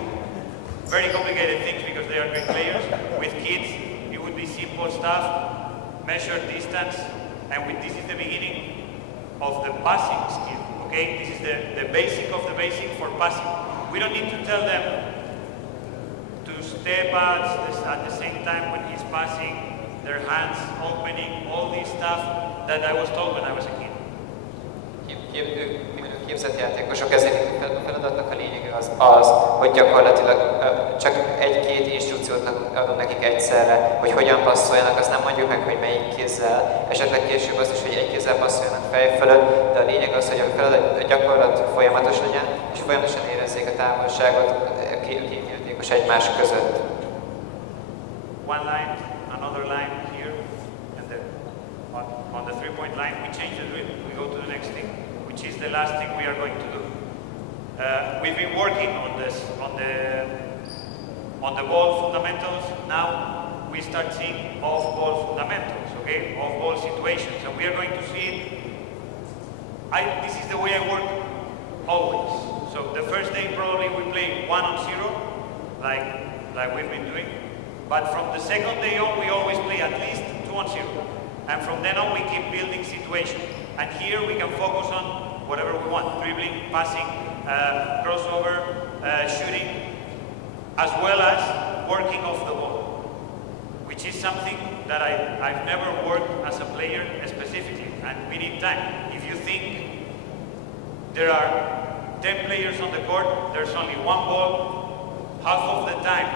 very complicated things because they are great players. With kids, it would be simple stuff, measure distance, and this is the beginning of the passing skill, okay? This is the basic of the basic for passing. We don't need to tell them to step at the same time when he's passing, their hands opening, all this stuff that I was told when I was a kid. Képzett játékosok, ezért a feladatnak a lényege az, hogy gyakorlatilag csak egy-két instrukciót adunk nekik egyszerre, hogy hogyan passzoljanak, azt nem mondjuk meg, hogy melyik kézzel, esetleg később az is, hogy egy kézzel passzoljanak fej fölött, de a lényeg az, hogy a gyakorlat folyamatos legyen, és folyamatosan érezzék a távolságot a két játékos egymás között. One line, another line here, and then on the three-point line we change the drill, we go to the next thing, which is the last thing we are going to do. We've been working on this, on the ball fundamentals. Now we start seeing off-ball fundamentals, okay? Off-ball situations, and we are going to see it. This is the way I work Always. So the first day probably we play 1-0, like we've been doing. But from the second day on, we always play at least 2-0. And from then on, we keep building situations. And here we can focus on whatever we want: dribbling, passing, crossover, shooting, as well as working off the ball, which is something that I've never worked as a player specifically, and we need time. If you think there are 10 players on the court, there's only one ball. Half of the time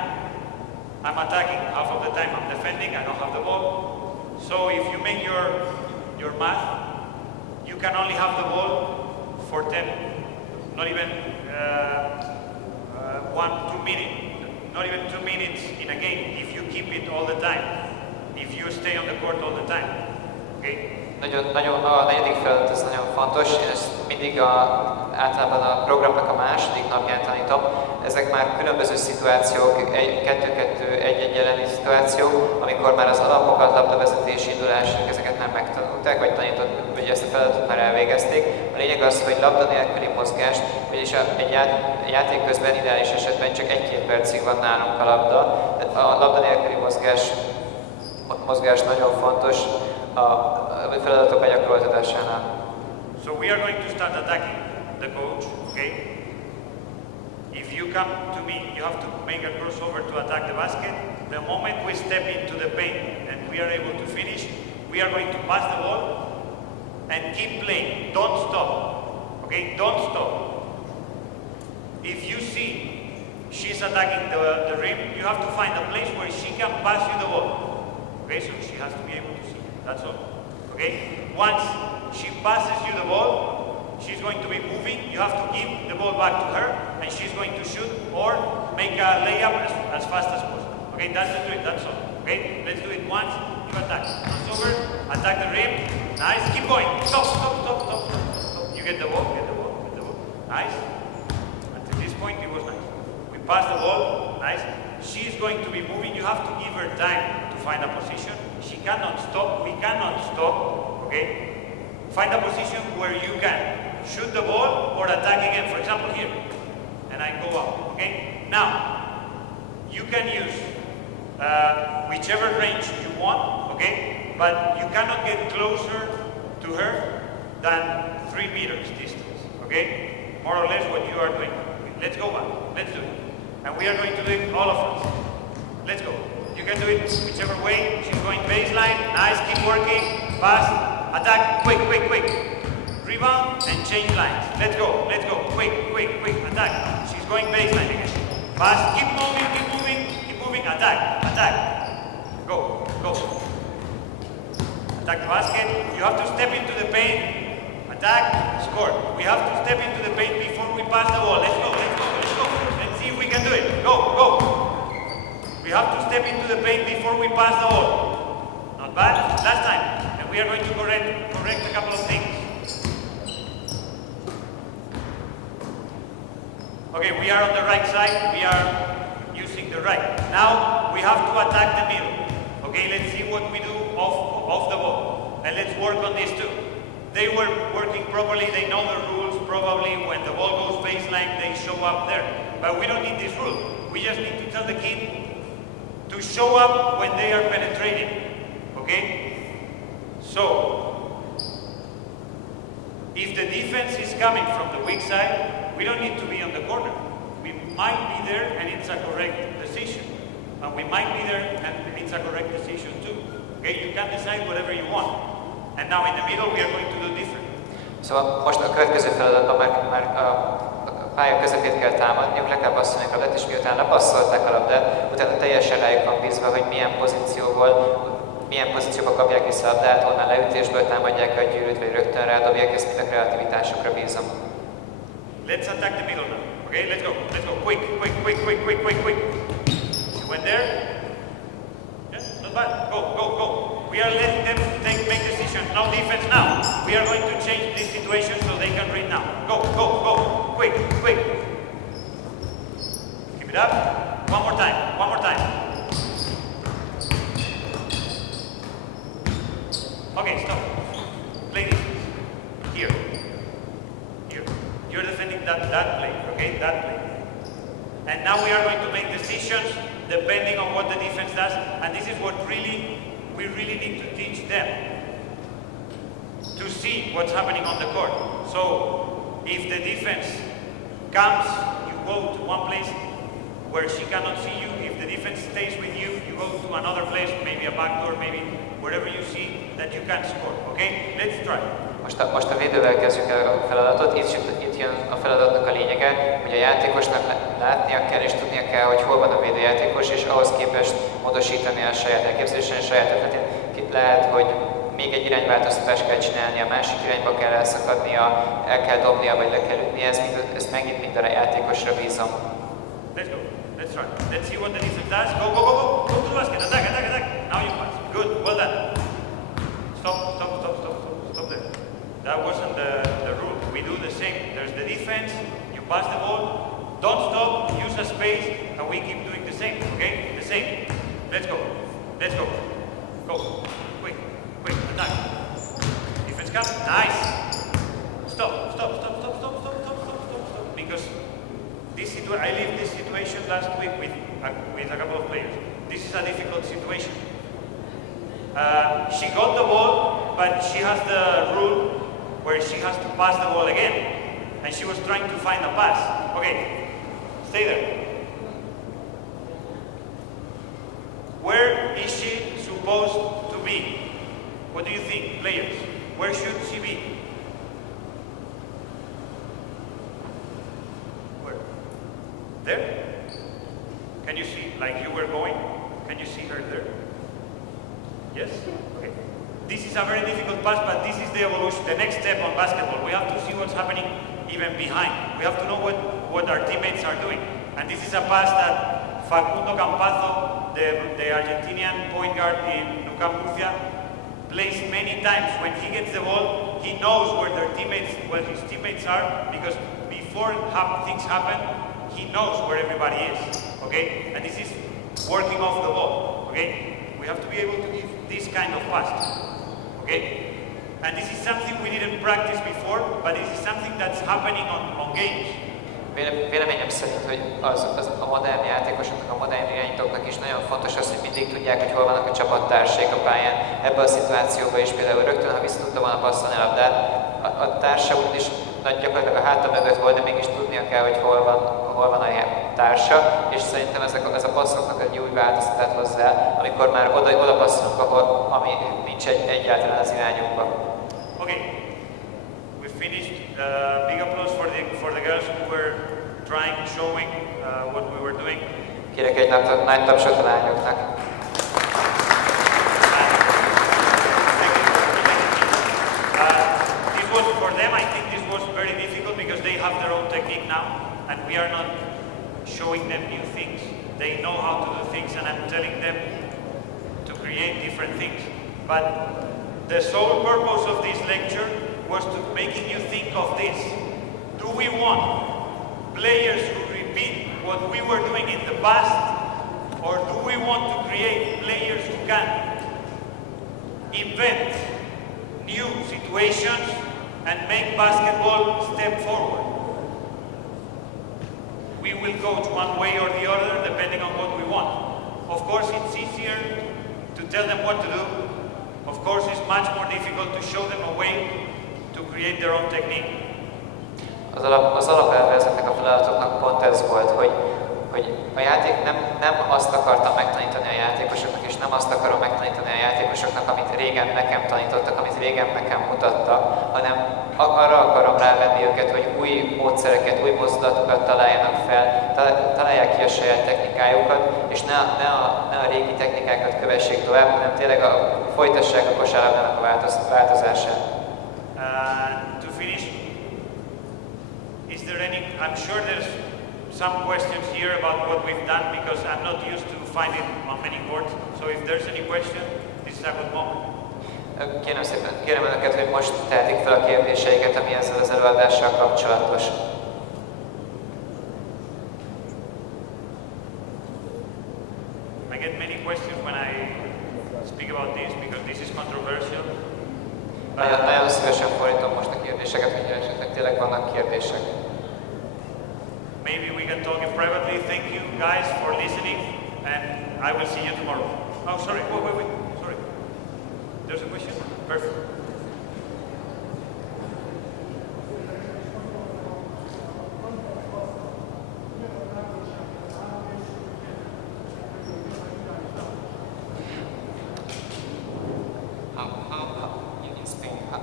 I'm attacking, half of the time I'm defending, I don't have the ball. So if you make your math, you can only have the ball for 10, not even 2 minutes, not even 2 minutes in a game if you keep it all the time, if you stay on the court all the time, okay? Nagyon, a negyedik feladat ez nagyon fontos, én ezt mindig általában a programnak a második napján tanítom. Ezek már különböző szituációk, 2-2-1-1 elleni szituációk, amikor már az alapokat, labdavezetési indulások, ezeket már megtanulták, vagy ezt a feladatot már elvégezték. A lényeg az, hogy labda nélküli mozgást, vagyis egy játék közben ideális esetben csak 1-2 percig van nálunk a labda. A labda nélküli mozgás nagyon fontos a feladatok a gyakorlatásánál. So we are going to start attacking the coach, okay? If you come to me, you have to make a crossover to attack the basket. The moment we step into the paint and we are able to finish, we are going to pass the ball and keep playing. Don't stop, okay? Don't stop. If you see she's attacking the rim, you have to find a place where she can pass you the ball. Okay, so she has to be able to see. That's all. Okay? Once she passes you the ball, she's going to be moving. You have to give the ball back to her, and she's going to shoot or make a layup as fast as possible. Okay, that's the trick. That's all. Okay? Let's do it once. You attack. Once over. Attack the rim. Nice. Keep going. Stop. Stop. Stop. Stop. Stop. You get the ball. Get the ball. Get the ball. Nice. Until this point, it was nice. We pass the ball. Nice. She's going to be moving. You have to give her time to find a position. She cannot stop. We cannot stop. Okay? Find a position where you can shoot the ball or attack again. For example, here. And I go up. Okay? Now, you can use whichever range you want. Okay? But you cannot get closer to her than 3 meters distance. Okay? More or less what you are doing. Let's go back. Let's do it. And we are going to do it, all of us. Let's go. You can do it whichever way. She's going baseline. Nice. Keep working. Fast. Attack. Quick, quick, quick. Rebound and change lines. Let's go. Let's go. Quick, quick, quick. Attack. She's going baseline again. Fast. Keep moving. Keep moving. Keep moving. Attack. Attack. Go. Go. Attack the basket. You have to step into the paint. Attack. Score. We have to step into the paint before we pass the ball. Let's go. Let's go. Let's go. Let's see if we can do it. Go. Go. We have to step into the paint before we pass the ball. Not bad. Last time. And we are going to correct a couple of things. Okay, we are on the right side. We are using the right. Now we have to attack the middle. Okay, let's see what we do off the ball. And let's work on this too. They were working properly. They know the rules. Probably when the ball goes baseline, they show up there. But we don't need this rule. We just need to tell the kid to show up when they are penetrating. Okay? So, if the defense is coming from the weak side, we don't need to be on the corner. We might be there and it's a correct decision. And we might be there and it's a correct decision too. Okay? You can decide whatever you want. And now in the middle we are going to do different. Szóval most a következő feladatban már a pálya közepét kell támadniuk, legalább asszonyok labdát, és miután lepasszolták a labdát, utána teljesen rájuk van bízva, hogy milyen pozícióba kapják vissza a labdát, onnan leütésből támadják a gyűrűt, vagy rögtön rádobják, ezt mind a kreativitásokra bízom. Let's attack the middle now. Okay, let's go. Let's go. Quick, quick, quick, quick, quick, quick, quick. You went there? Yeah, not bad. Go, go, go. We are letting them make decisions. No defense now. We are going to change this situation so they can read now. Go, go, go. Quick, quick. Keep it up. One more time. One more time. Okay, stop. Play this. Here. Here. You're defending okay, that play. And now we are going to make decisions depending on what the defense does, and this is what we really need to teach them, to see what's happening on the court. So if the defense comes, you go to one place where she cannot see you. If the defense stays with you, you go to another place, maybe a backdoor, maybe wherever you see that you can score. Okay? Let's try. Most a védővel kezdjük el a feladatot. Itt jön a feladatnak a lényege, hogy a játékosnak látnia kell és tudnia kell, hogy hol van a védőjátékos, és ahhoz képest módosítani a saját elképzelésen, saját ötletén. Itt lehet, hogy még egy irányváltoztatást kell csinálni, a másik irányba kell elszakadnia, el kell dobnia, vagy le kell ütni, ezt megint minden a játékosra bízom. Let's go. Let's try. Let's see what the defense does. Go, go, go, go. Go to the basket. Attack, attack, attack. Now you pass. Good. Well done. Stop, stop, stop, stop, stop, stop there. That wasn't the rule. We do the same. There's the defense. You pass the ball. Don't stop. Use a space, and we keep doing the same. Okay? The same. Let's go. Let's go. Go. Quick. Quick. Attack. Defense comes. Nice. Stop. Stop. Stop. Stop. Stop. Stop. Stop. Stop. Stop. Stop. Because I lived this situation last week with a couple of players. This is a difficult situation. She got the ball, but she has the rule where she has to pass the ball again. And she was trying to find a pass. Okay, stay there. Where is she supposed to be? What do you think, players? Where should she be? Where? There? Can you see, like you were going? Can you see her there? Yes? Okay. This is a very difficult pass, but this is the evolution, the next step on basketball. We have to see what's happening even behind. We have to know what our teammates are doing. And this is a pass that Facundo Campazzo, the Argentinian point guard in Nucam Murcia, plays many times. When he gets the ball, he knows where his teammates are, because before things happen, he knows where everybody is. Okay? And this is working off the ball. Okay? We have to be able to give this kind of pass. Okay? And this is something we didn't practice before, but this is something that's happening on games. Véleményem szerint, hogy a modern játékosoknak, a modern irányítóknak is nagyon fontos az, hogy mindig tudják, hogy hol vannak a csapattársaik a pályán. Ebben a szituációban is például rögtön, ha vissza tudta volna passzolni a labdát, a társa úgyis gyakorlatilag a háta mögött volt, de mégis tudnia kell, hogy hol van a társa, és szerintem ez a passzoknak egy új változatát hozzá, amikor már oda passzolunk, ami nincs egyáltalán az irányunkban. Okay, we finished. Big applause for the girls who were showing what we were doing. Kérek egy nagy tapsot a lányoknak. This was for them. I think this was very difficult because they have their own technique now, and we are not showing them new things. They know how to do things, and I'm telling them to create different things. But the sole purpose of this lecture was to making you think of this. Do we want players who repeat what we were doing in the past, or do we want to create players who can invent new situations and make basketball step forward? We will coach one way or the other depending on what we want. Of course, it's easier to tell them what to do. Of course, it's much more difficult to show them a way to create their own technique. Az alapelve ezeknek a feladatoknak pont ez volt, hogy a játék nem azt akartam megtanítani a játékosoknak, és nem azt akarom megtanítani a játékosoknak, amit régen nekem tanítottak, amit régen nekem mutattak, hanem arra akarom rávenni őket, hogy új módszereket, új mozdulatokat találjanak fel, találják ki a saját technikájukat, és ne a régi technikákat kövessék tovább, hanem tényleg folytassák a kosárlabdának a változását. To finish, is there any? I'm sure there's some questions here about what we've done, because I'm not used to finding on many courts. So if there's any question, this is a good moment. Kérem önöket, hogy most tehetik fel a kérdéseiket, ami ezzel az előadással kapcsolatos. I get many questions when I speak about this, because this is controversial. Nagyon szívesen fordítom most a kérdéseket, hogy esetleg tényleg vannak kérdések. maybe we can talk privately. Thank you guys for listening, and I will see you tomorrow. Oh, sorry, wait, sorry. There's a question? Perfect.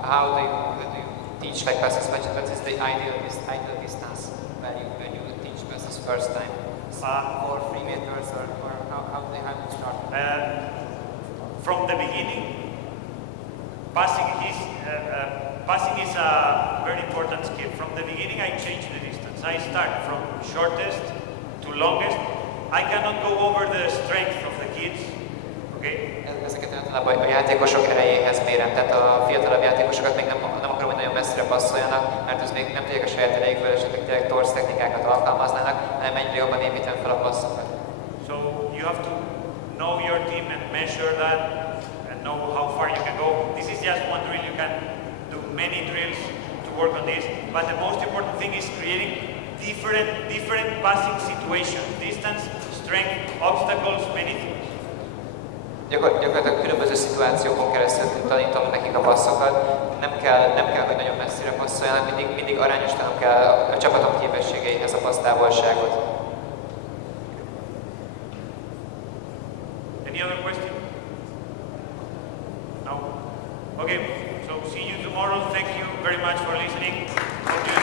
How do you teach like classes? What is the ideal distance when you teach classes first time? 4 3 meters or how do you start? From the beginning, passing is a very important skill. From the beginning, I change the distance. I start from shortest to longest. I cannot go over the strength of the kids. Okay? Ezeket általában a játékosok erejéhez mérem, tehát a fiatalabb játékosokat még nem akarom, hogy nagyon messzire passzoljanak, mert ez még nem tudják a saját erejükből, esetleg tényleg torz technikákat alkalmaznának, hanem egyre jobban építem fel a passzokat. So you have to know your team and measure that and know how far you can go. This is just one drill. You can do many drills to work on this, but the most important thing is creating different passing situations, distance, strength, obstacles, many things. Gyakorlatilag különböző szituációkon keresztül tanítom nekik a passzokat. Nem kell, hogy nagyon messzire passzoljanak, mindig arányostanom kell a csapatom képességeihez a passztávolságot. Any other question? No? Okay, so see you tomorrow. Thank you very much for listening. Hope you